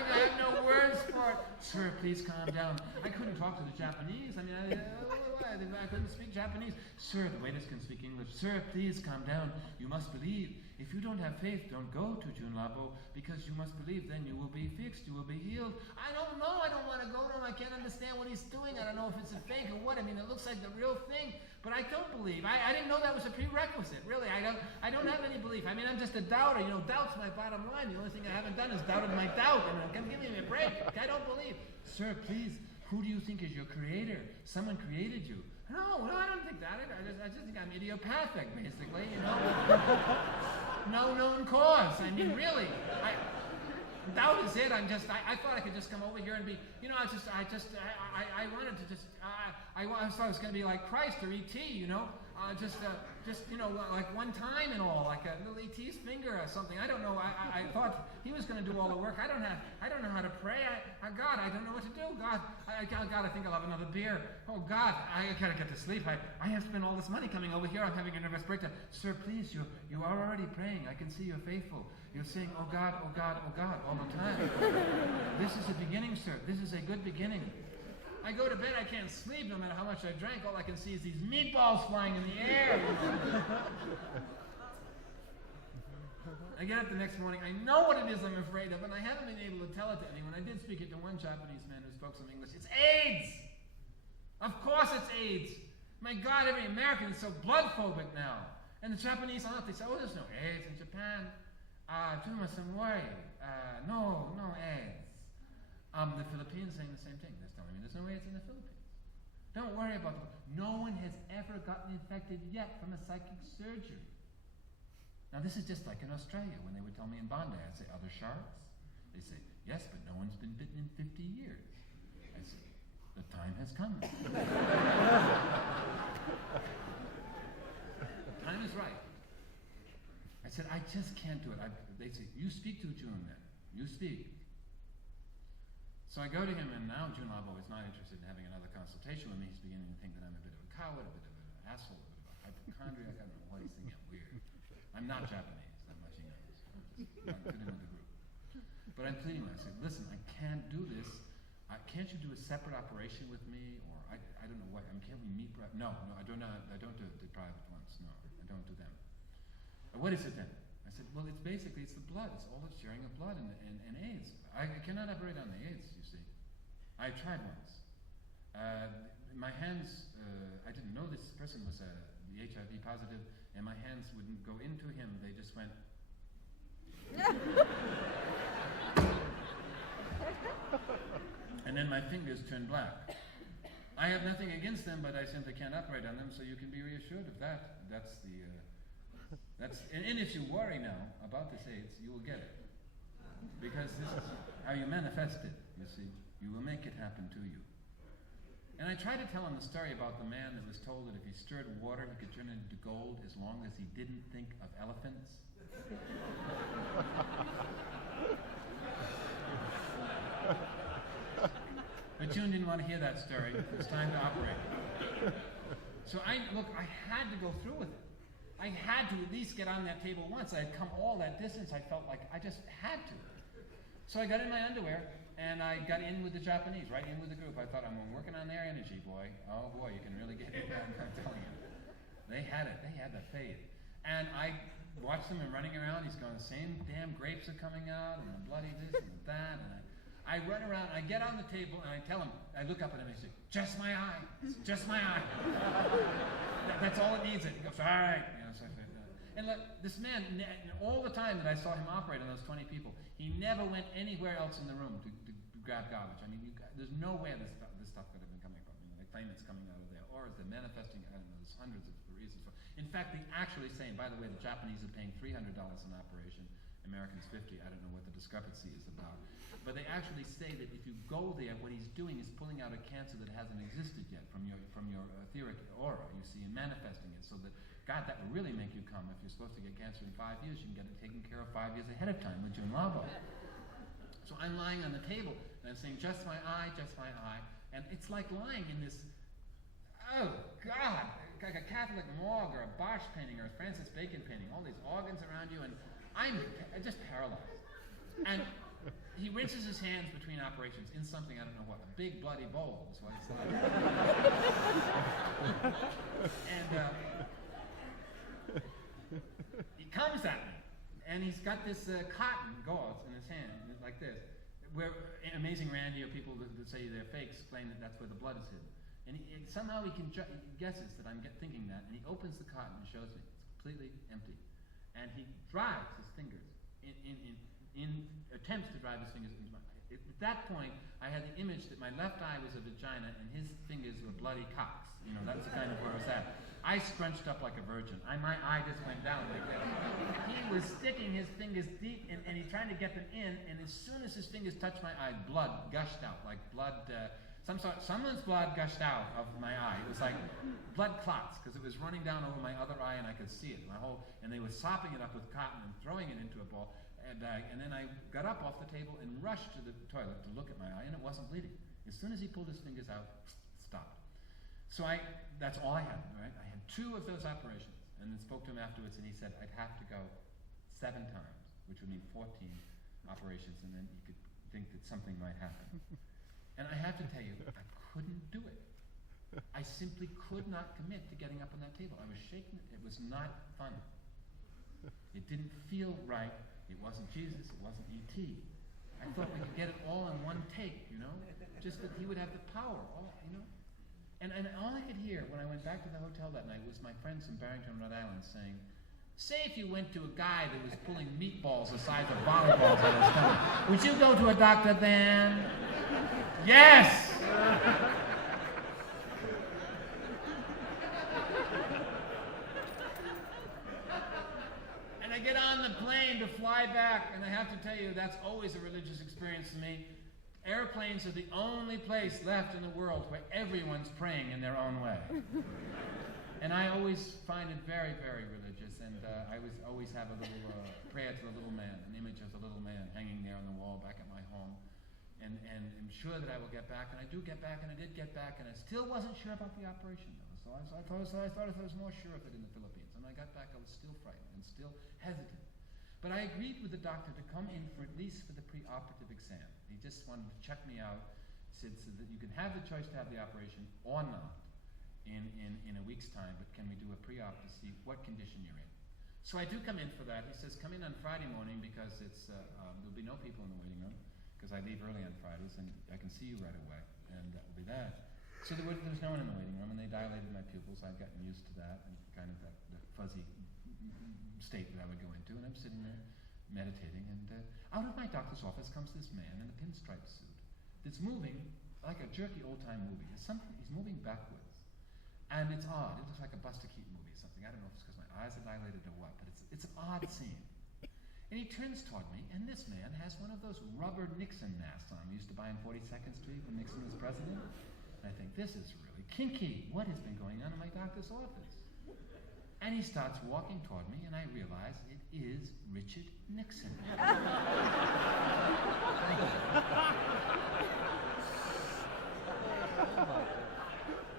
have no words for it. Sir, please calm down. I couldn't talk to the Japanese. I mean, I couldn't speak Japanese. Sir, the waiters can speak English. Sir, please calm down. You must believe. If you don't have faith, don't go to June Labo, because you must believe. Then you will be fixed. You will be healed. I don't know. I don't want to go to him. I can't understand what he's doing. I don't know if it's a fake or what. I mean, it looks like the real thing, but I don't believe. I didn't know that was a prerequisite. Really, I don't have any belief. I mean, I'm just a doubter. You know, doubt's my bottom line. The only thing I haven't done is doubted my doubt. I mean, give me a break. I don't believe. Sir, please. Who do you think is your creator? Someone created you. No, I don't think that. I just think I'm idiopathic, basically, you know. No known cause. I mean, really. Doubt is it. I thought I could just come over here and be, you know, I wanted to just, I thought it was going to be like Christ or E.T., you know. just like one time and all, like a little ET's finger or something. I don't know. I thought he was going to do all the work. I don't know how to pray. God, I don't know what to do. God, God, I think I'll have another beer. Oh God, I gotta get to sleep. I have spent all this money coming over here. I'm having a nervous breakdown. Sir, please, you are already praying. I can see you're faithful. You're saying, oh God, oh God, oh God, all the time. This is a beginning, sir. This is a good beginning. I go to bed, I can't sleep no matter how much I drank. All I can see is these meatballs flying in the air. I get up the next morning, I know what it is I'm afraid of, and I haven't been able to tell it to anyone. I did speak it to one Japanese man who spoke some English. It's AIDS! Of course it's AIDS! My God, every American is so blood-phobic now. And the Japanese aren't. They say, oh, there's no AIDS in Japan. No AIDS. The Philippines saying the same thing. They're telling me there's no AIDS in the Philippines. Don't worry about them. No one has ever gotten infected yet from a psychic surgery. Now this is just like in Australia when they would tell me in Bondi, I'd say, are there sharks? They say, yes, but no one's been bitten in 50 years. I say, the time has come. The time is right. I said, I just can't do it. They say, you speak to June then. You speak. So I go to him, and now June Labo is not interested in having another consultation with me. He's beginning to think that I'm a bit of a coward, a bit of an asshole, a bit of a hypochondriac. I don't know what he's thinking. I'm weird. I'm not Japanese, that much he knows. I'm fitting with the group. But I'm pleading with him. I said, listen, I can't do this. Can't you do a separate operation with me? Or I don't know what. Can't we meet? No, I don't do the private ones. No, I don't do them. What is it then? I said, well, it's the blood. It's all the sharing of blood and AIDS. I cannot operate on the AIDS, you see. I tried once. My hands, I didn't know this person was the HIV positive, and my hands wouldn't go into him. They just went. And then my fingers turned black. I have nothing against them, but I simply can't operate on them, so you can be reassured of that. And if you worry now about this AIDS, you will get it. Because this is how you manifest it, you see. You will make it happen to you. And I tried to tell him the story about the man that was told that if he stirred water, he could turn it into gold as long as he didn't think of elephants. But June didn't want to hear that story. It was time to operate. So I had to go through with it. I had to at least get on that table once. I had come all that distance. I felt like I just had to. So I got in my underwear, and I got in with the Japanese, right in with the group. I thought, I'm working on their energy, boy. Oh, boy, you can really get it. I'm telling you. They had it. They had the faith. And I watched them and running around. He's going, the same damn grapes are coming out, and the bloody this and that. And I run around, I get on the table, and I tell him, I look up at him and I say, just my eye, just my eye. That's all it needs. He goes, all right. And look, this man, all the time that I saw him operate on those 20 people, he never went anywhere else in the room to grab garbage. I mean, there's no way this stuff could have been coming from. I claim it's coming out of there, or is it manifesting? I don't know, there's hundreds of reasons for. In fact, they actually saying, by the way, the Japanese are paying $300 an operation. Americans 50. I don't know what the discrepancy is about. But they actually say that if you go there, what he's doing is pulling out a cancer that hasn't existed yet from your etheric aura, you see, and manifesting it so that, God, that will really make you come. If you're supposed to get cancer in 5 years, you can get it taken care of 5 years ahead of time with June Labo. So I'm lying on the table, and I'm saying, just my eye, and it's like lying in this, oh, God, like a Catholic morgue or a Bosch painting or a Francis Bacon painting, all these organs around you, and I'm just paralyzed. And he rinses his hands between operations in something, I don't know what, a big bloody bowl is what it's like. And he comes at me, and he's got this cotton gauze in his hand, like this, where Amazing Randy or people that say they're fakes claim that that's where the blood is hidden. And somehow he guesses that I'm thinking that, and he opens the cotton and shows me it's completely empty. And he drives his fingers in attempts to drive his fingers into my eye. At that point, I had the image that my left eye was a vagina and his fingers were bloody cocks. You know, that's kind of where it was at. I scrunched up like a virgin. My eye just went down like that. He was sticking his fingers deep and he tried to get them in, and as soon as his fingers touched my eye, blood gushed out, like blood someone's blood gushed out of my eye. It was like blood clots, because it was running down over my other eye and I could see it. And they were sopping it up with cotton and throwing it into a bag. And then I got up off the table and rushed to the toilet to look at my eye, and it wasn't bleeding. As soon as he pulled his fingers out, stopped. So that's all I had, right? I had 2 of those operations, and then spoke to him afterwards, and he said I'd have to go 7 times, which would mean 14 operations, and then you could think that something might happen. And I have to tell you, I couldn't do it. I simply could not commit to getting up on that table. I was shaking. It was not fun. It didn't feel right. It wasn't Jesus. It wasn't E.T. I thought we could get it all in one take, just that he would have the power, And all I could hear when I went back to the hotel that night was my friends in Barrington, Rhode Island saying, say if you went to a guy that was pulling meatballs the size of volleyballs out of his stomach, would you go to a doctor then? Yes! And I get on the plane to fly back, and I have to tell you, that's always a religious experience to me. Airplanes are the only place left in the world where everyone's praying in their own way. And I always find it very, very religious, and I always have a little prayer to the little man, an image of the little man hanging there on the wall back at my home. And I'm sure that I will get back, and I do get back, and I did get back, and I still wasn't sure about the operation, though. So I thought I was more sure of it in the Philippines. And when I got back, I was still frightened and still hesitant. But I agreed with the doctor to come in for at least for the preoperative exam. He just wanted to check me out, said so that you can have the choice to have the operation or not in a week's time, but can we do a pre-op to see what condition you're in? So I do come in for that. He says, come in on Friday morning because there'll be no people in the waiting room, because I leave early on Fridays and I can see you right away, and that will be that. So there was no one in the waiting room, and they dilated my pupils. I've gotten used to that and kind of that fuzzy state that I would go into, and I'm sitting there meditating, and out of my doctor's office comes this man in a pinstripe suit that's moving like a jerky old-time movie. He's moving backwards, and it's odd. It looks like a Buster Keaton movie or something. I don't know if it's because my eyes are dilated or what, but it's an odd scene. And he turns toward me, and this man has one of those rubber Nixon masks on we used to buy in 42nd Street when Nixon was president. And I think, this is really kinky. What has been going on in my doctor's office? And he starts walking toward me, and I realize it is Richard Nixon.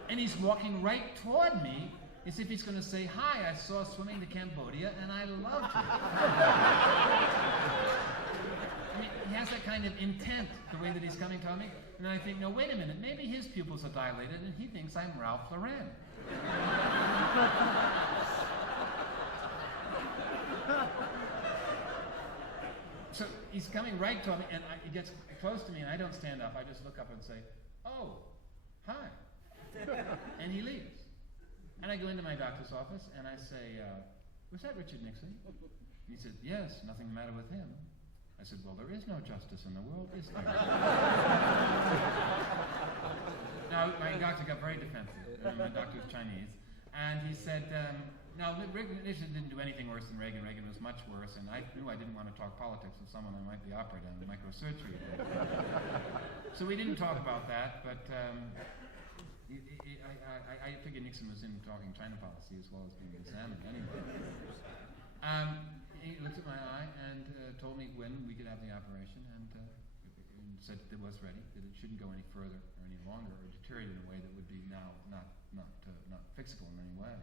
And he's walking right toward me as if he's going to say, hi, I saw Swimming to Cambodia, and I loved it. I mean, he has that kind of intent, the way that he's coming toward me. And I think, no, wait a minute, maybe his pupils are dilated, and he thinks I'm Ralph Lauren. So he's coming right toward me, and he gets close to me, and I don't stand up. I just look up and say, oh, hi. And he leaves. And I go into my doctor's office, and I say, was that Richard Nixon? And he said, yes, nothing the matter with him. I said, well, there is no justice in the world, is there? Now, my doctor got very defensive. My doctor was Chinese. And he said, no, Nixon didn't do anything worse than Reagan. Reagan was much worse, and I knew I didn't want to talk politics with someone I might be operating on microsurgery. So we didn't talk about that, but I figured Nixon was in talking China policy as well as being examined anyway. He looked at my eye and told me when we could have the operation, and said that it was ready, that it shouldn't go any further or any longer or deteriorate in a way that would be now not fixable in any way.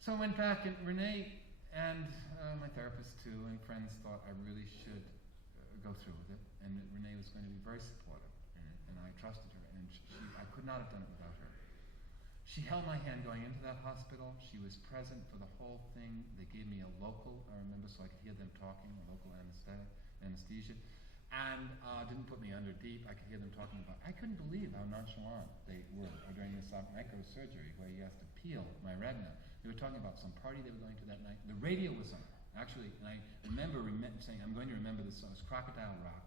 So I went back, and Renee and my therapist too and friends thought I really should go through with it, and that Renee was going to be very supportive in it, and I trusted her, and I could not have done it without her. She held my hand going into that hospital. She was present for the whole thing. They gave me a local, I remember, so I could hear them talking, a local anesthesia, and didn't put me under deep. I could hear them talking about, I couldn't believe how nonchalant they were during this microsurgery where he has to peel my retina. They were talking about some party they were going to that night. The radio was on, actually, and I remember saying, I'm going to remember this song. It was Crocodile Rock,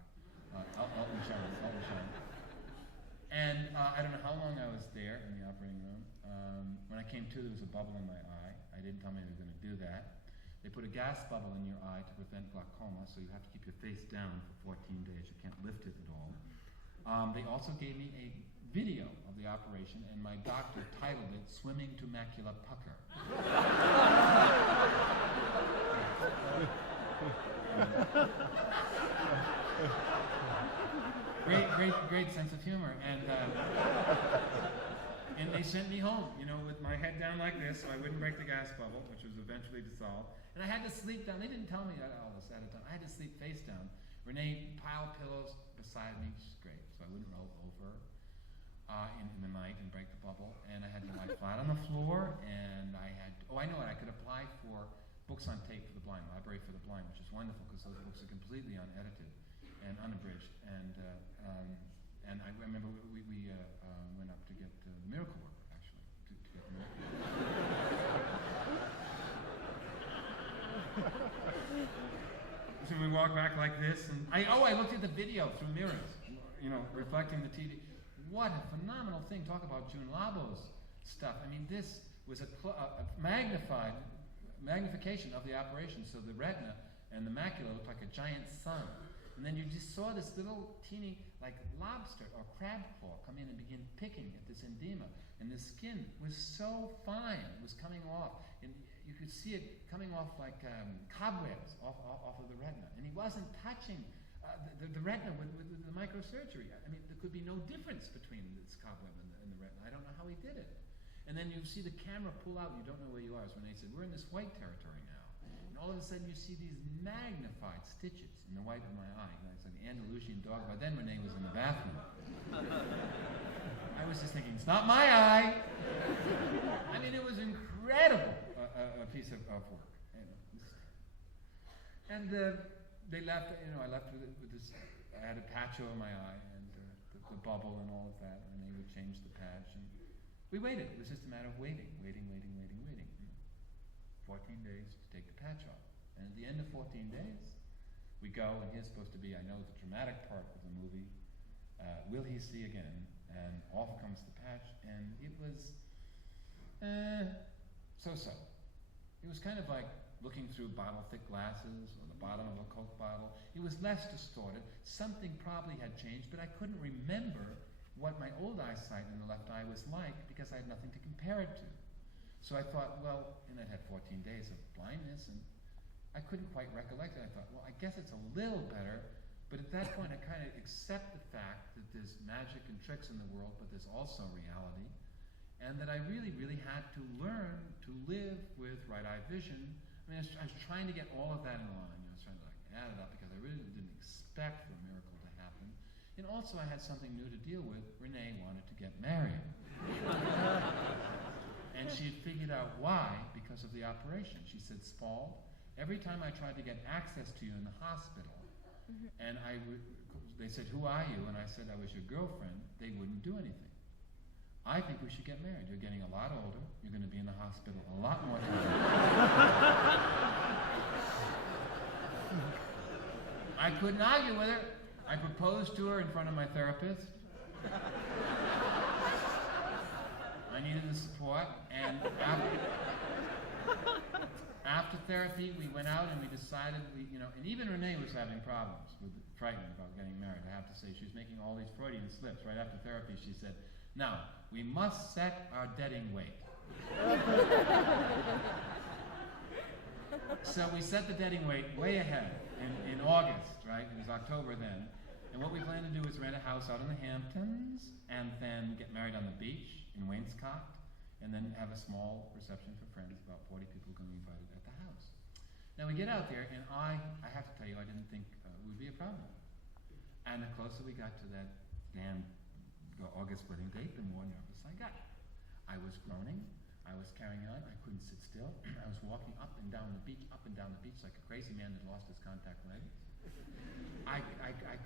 Elton John. And I don't know how long I was there in the operating room. When I came to, there was a bubble in my eye. I didn't tell me they were going to do that. They put a gas bubble in your eye to prevent glaucoma, so you have to keep your face down for 14 days. You can't lift it at all. They also gave me a video of the operation, and my doctor titled it "Swimming to Macular Pucker." Great sense of humor, and they sent me home, you know, with my head down like this, so I wouldn't break the gas bubble, which was eventually dissolved. And I had to sleep down. They didn't tell me all this at a time. I had to sleep face down. Renee piled pillows beside me, which is great, so I wouldn't roll over in the night and break the bubble. And I had to lie flat on the floor, and I had, I know what, I could apply for books on tape for the blind, Library for the Blind, which is wonderful because those books are completely unedited and unabridged. And I remember we went up to get Miracle Worker, actually, to get the Miracle. So we walked back like this, and I looked at the video through mirrors, you know, reflecting the TV. What a phenomenal thing! Talk about June Labo's stuff. I mean, this was a magnification of the operation, so the retina and the macula looked like a giant sun. And then you just saw this little teeny, like lobster or crab claw come in and begin picking at this edema. And the skin was so fine, it was coming off. And you could see it coming off like cobwebs off of the retina. And he wasn't touching the retina with the microsurgery. I mean, there could be no difference between this cobweb and the retina. I don't know how he did it. And then you see the camera pull out, and you don't know where you are. As Renee said, we're in this white territory now. And all of a sudden you see these magnified stitches in the white of my eye. And it's like an Andalusian dog. By then Renee was in the bathroom. I was just thinking, it's not my eye! I mean, it was incredible, a piece of work. You know. And they left, you know, I left with this, I had a patch over my eye, and the bubble and all of that, and they would change the patch. And we waited. It was just a matter of waiting. 14 days to take the patch off. And at the end of 14 days, we go, and here's supposed to be, I know, the dramatic part of the movie. Will he see again? And off comes the patch, and it was so-so. It was kind of like looking through bottle-thick glasses or the bottom of a Coke bottle. It was less distorted. Something probably had changed, but I couldn't remember what my old eyesight in the left eye was like because I had nothing to compare it to. So I thought, well, and I'd had 14 days of blindness, and I couldn't quite recollect it. I thought, well, I guess it's a little better, but at that point I kind of accept the fact that there's magic and tricks in the world, but there's also reality, and that I really, really had to learn to live with right eye vision. I mean, I was trying to get all of that in line. You know, I was trying to add it up because I really didn't expect for a miracle to happen. And also I had something new to deal with. Renee wanted to get married. And she had figured out why because of the operation. She said, Spald, every time I tried to get access to you in the hospital, and they said, who are you? And I said, I was your girlfriend. They wouldn't do anything. I think we should get married. You're getting a lot older. You're going to be in the hospital a lot more time. I couldn't argue with her. I proposed to her in front of my therapist. I needed the support, and after therapy, we went out and we decided, and even Renee was having problems, frightened about getting married. I have to say, she was making all these Freudian slips. Right after therapy, she said, now, we must set our dating weight. So we set the dating weight way ahead in August, right? It was October then. And what we planned to do was rent a house out in the Hamptons and then get married on the beach in Wainscott and then have a small reception for friends. About 40 people going to be invited at the house. Now we get out there, and I have to tell you, I didn't think it would be a problem. And the closer we got to that damn August wedding date, the more nervous I got. I was groaning. I was carrying on. I couldn't sit still. I was walking up and down the beach like a crazy man that lost his contact lens. I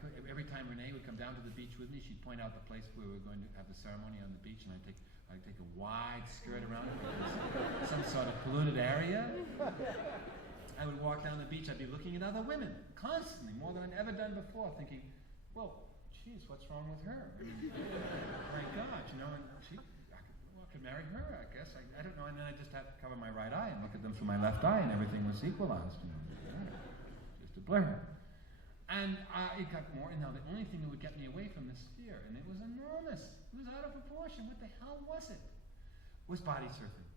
could, every time Renee would come down to the beach with me, she'd point out the place where we were going to have the ceremony on the beach, and I'd take a wide skirt around it because some sort of polluted area. I would walk down the beach. I'd be looking at other women constantly, more than I'd ever done before, thinking, well, geez, what's wrong with her? I mean, my God, and I could marry her, I guess. I don't know. And then I just had to cover my right eye and look at them through my left eye, and everything was equalized. Just a blur. And it got more, and now the only thing that would get me away from this fear, and it was enormous, it was out of proportion, what the hell was it? Was body surfing.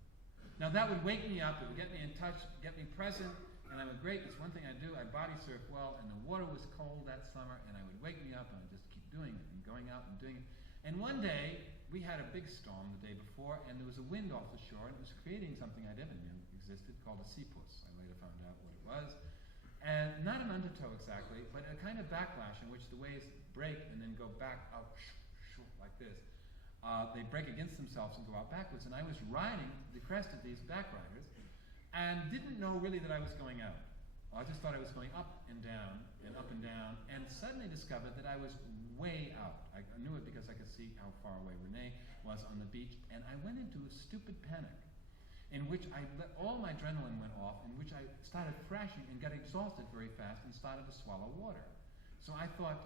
Now that would wake me up, it would get me in touch, get me present, and I would, great, that's one thing I do, I body surf well, and the water was cold that summer, and I would wake me up, and I'd just keep doing it, and going out and doing it. And one day, we had a big storm the day before, and there was a wind off the shore, and it was creating something I never knew existed, called a sea puss. I later found out what it was. And not an undertow exactly, but a kind of backlash in which the waves break and then go back out like this. They break against themselves and go out backwards. And I was riding the crest of these backriders and didn't know really that I was going out. I just thought I was going up and down and up and down, and suddenly discovered that I was way out. I knew it because I could see how far away Renee was on the beach, and I went into a stupid panic in which all my adrenaline went off, in which I started thrashing and got exhausted very fast and started to swallow water. So I thought,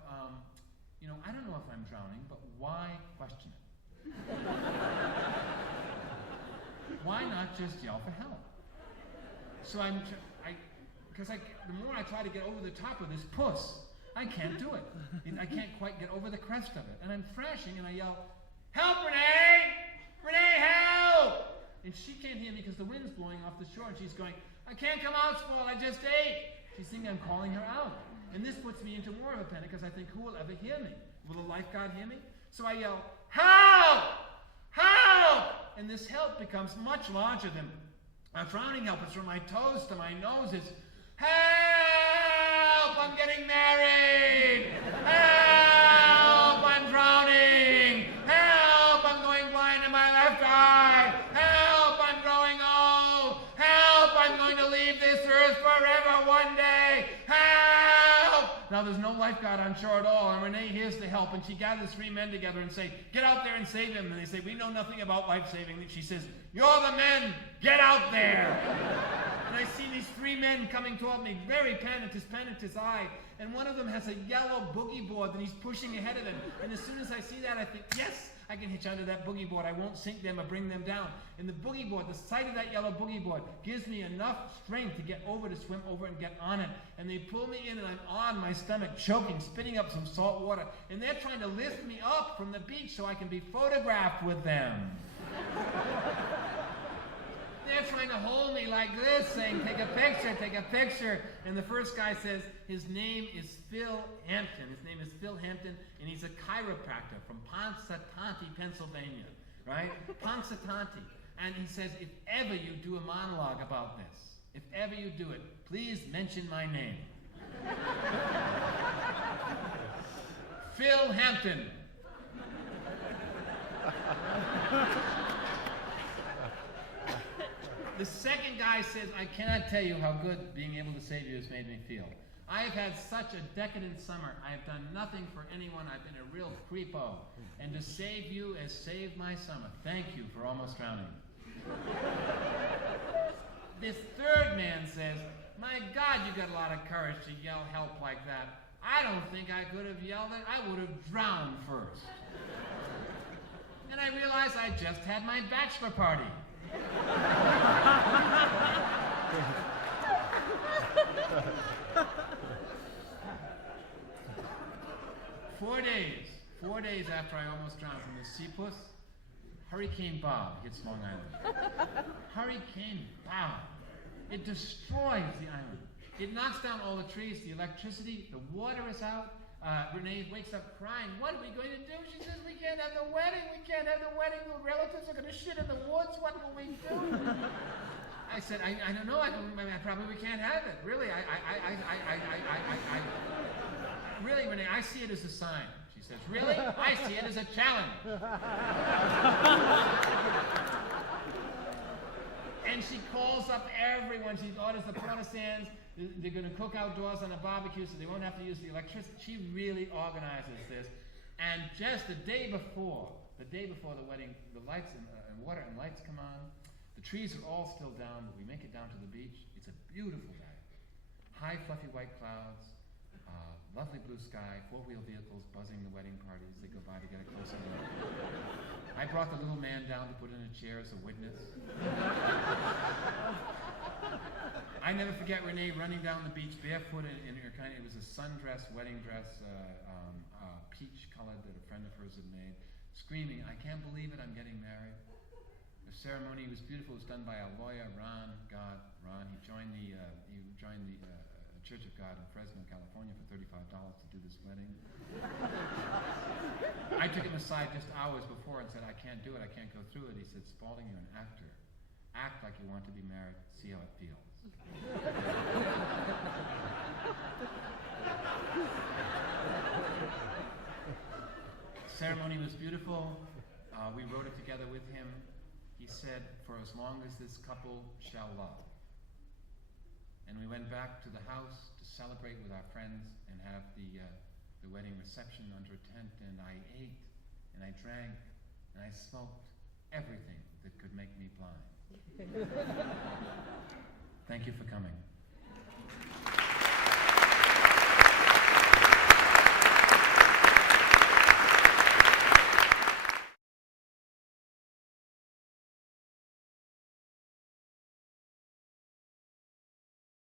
you know, I don't know if I'm drowning, but why question it? Why not just yell for help? So because the more I try to get over the top of this puss, I can't do it. I can't quite get over the crest of it. And I'm thrashing and I yell, "Help, Renee! Renee, help!" And she can't hear me because the wind's blowing off the shore, and she's going, "I can't come out, Spall, I just ate." She's thinking I'm calling her out. And this puts me into more of a panic because I think, who will ever hear me? Will the lifeguard hear me? So I yell, "Help! Help!" And this help becomes much larger than a drowning help. It's from my toes to my nose. It's, "Help! I'm getting married! Help! I'm drowning! Help! I'm going blind in my left eye! Help! I'm growing old! Help! I'm going to leave this earth forever one day! Help!" Now there's no lifeguard on shore at all, and Renee hears the help, and she gathers 3 men together and say, "Get out there and save him." And they say, "We know nothing about life-saving." She says, "You're the men! Get out there!" And I see these 3 men coming toward me, very panicked as I, and one of them has a yellow boogie board that he's pushing ahead of him. And as soon as I see that, I think, yes, I can hitch onto that boogie board. I won't sink them or bring them down. And the boogie board, the sight of that yellow boogie board, gives me enough strength to get over, to swim over and get on it. And they pull me in, and I'm on my stomach, choking, spitting up some salt water. And they're trying to lift me up from the beach so I can be photographed with them. They're trying to hold me like this, saying, "Take a picture, take a picture." And the first guy says his name is Phil Hampton. His name is Phil Hampton, and he's a chiropractor from Punxsutawney, Pennsylvania, right? Punxsutawney. And he says, "If ever you do a monologue about this, if ever you do it, please mention my name." Phil Hampton. The second guy says, "I cannot tell you how good being able to save you has made me feel. I have had such a decadent summer. I have done nothing for anyone. I've been a real creepo. And to save you has saved my summer. Thank you for almost drowning." This third man says, "My God, you got a lot of courage to yell help like that. I don't think I could have yelled it. I would have drowned first." And I realized I just had my bachelor party. 4 days after I almost drowned from the sea puss, Hurricane Bob hits Long Island. Hurricane Bob. It destroys the island. It knocks down all the trees, the electricity, the water is out. Renee wakes up crying. "What are we going to do?" She says, "We can't have the wedding. We can't have the wedding. The relatives are going to shit in the woods. What will we do?" I said, I don't know. Probably we can't have it. Really, really, Renee, I see it as a sign. She says, "Really? I see it as a challenge." And she calls up everyone. She orders the partisans. They're going to cook outdoors on a barbecue so they won't have to use the electricity. She really organizes this. And just the day before the wedding, the lights and water and lights come on. The trees are all still down, but we make it down to the beach. It's a beautiful day. High, fluffy white clouds, lovely blue sky, 4-wheel vehicles buzzing the wedding party as they go by to get a closer look. I brought the little man down to put in a chair as a witness. I I never forget Renee running down the beach barefoot in her kind of, it was a sundress, wedding dress, peach colored that a friend of hers had made, screaming, "I can't believe it, I'm getting married." The ceremony was beautiful. It was done by a lawyer, Ron. He joined the Church of God in Fresno, California for $35 to do this wedding. I took him aside just hours before and said, "I can't do it, I can't go through it." He said, "Spalding, you're an actor. Act like you want to be married, see how it feels." The ceremony was beautiful. We wrote it together with him. He said, "For as long as this couple shall love." And we went back to the house to celebrate with our friends and have the wedding reception under a tent, and I ate, and I drank, and I smoked everything that could make me blind. Thank you for coming.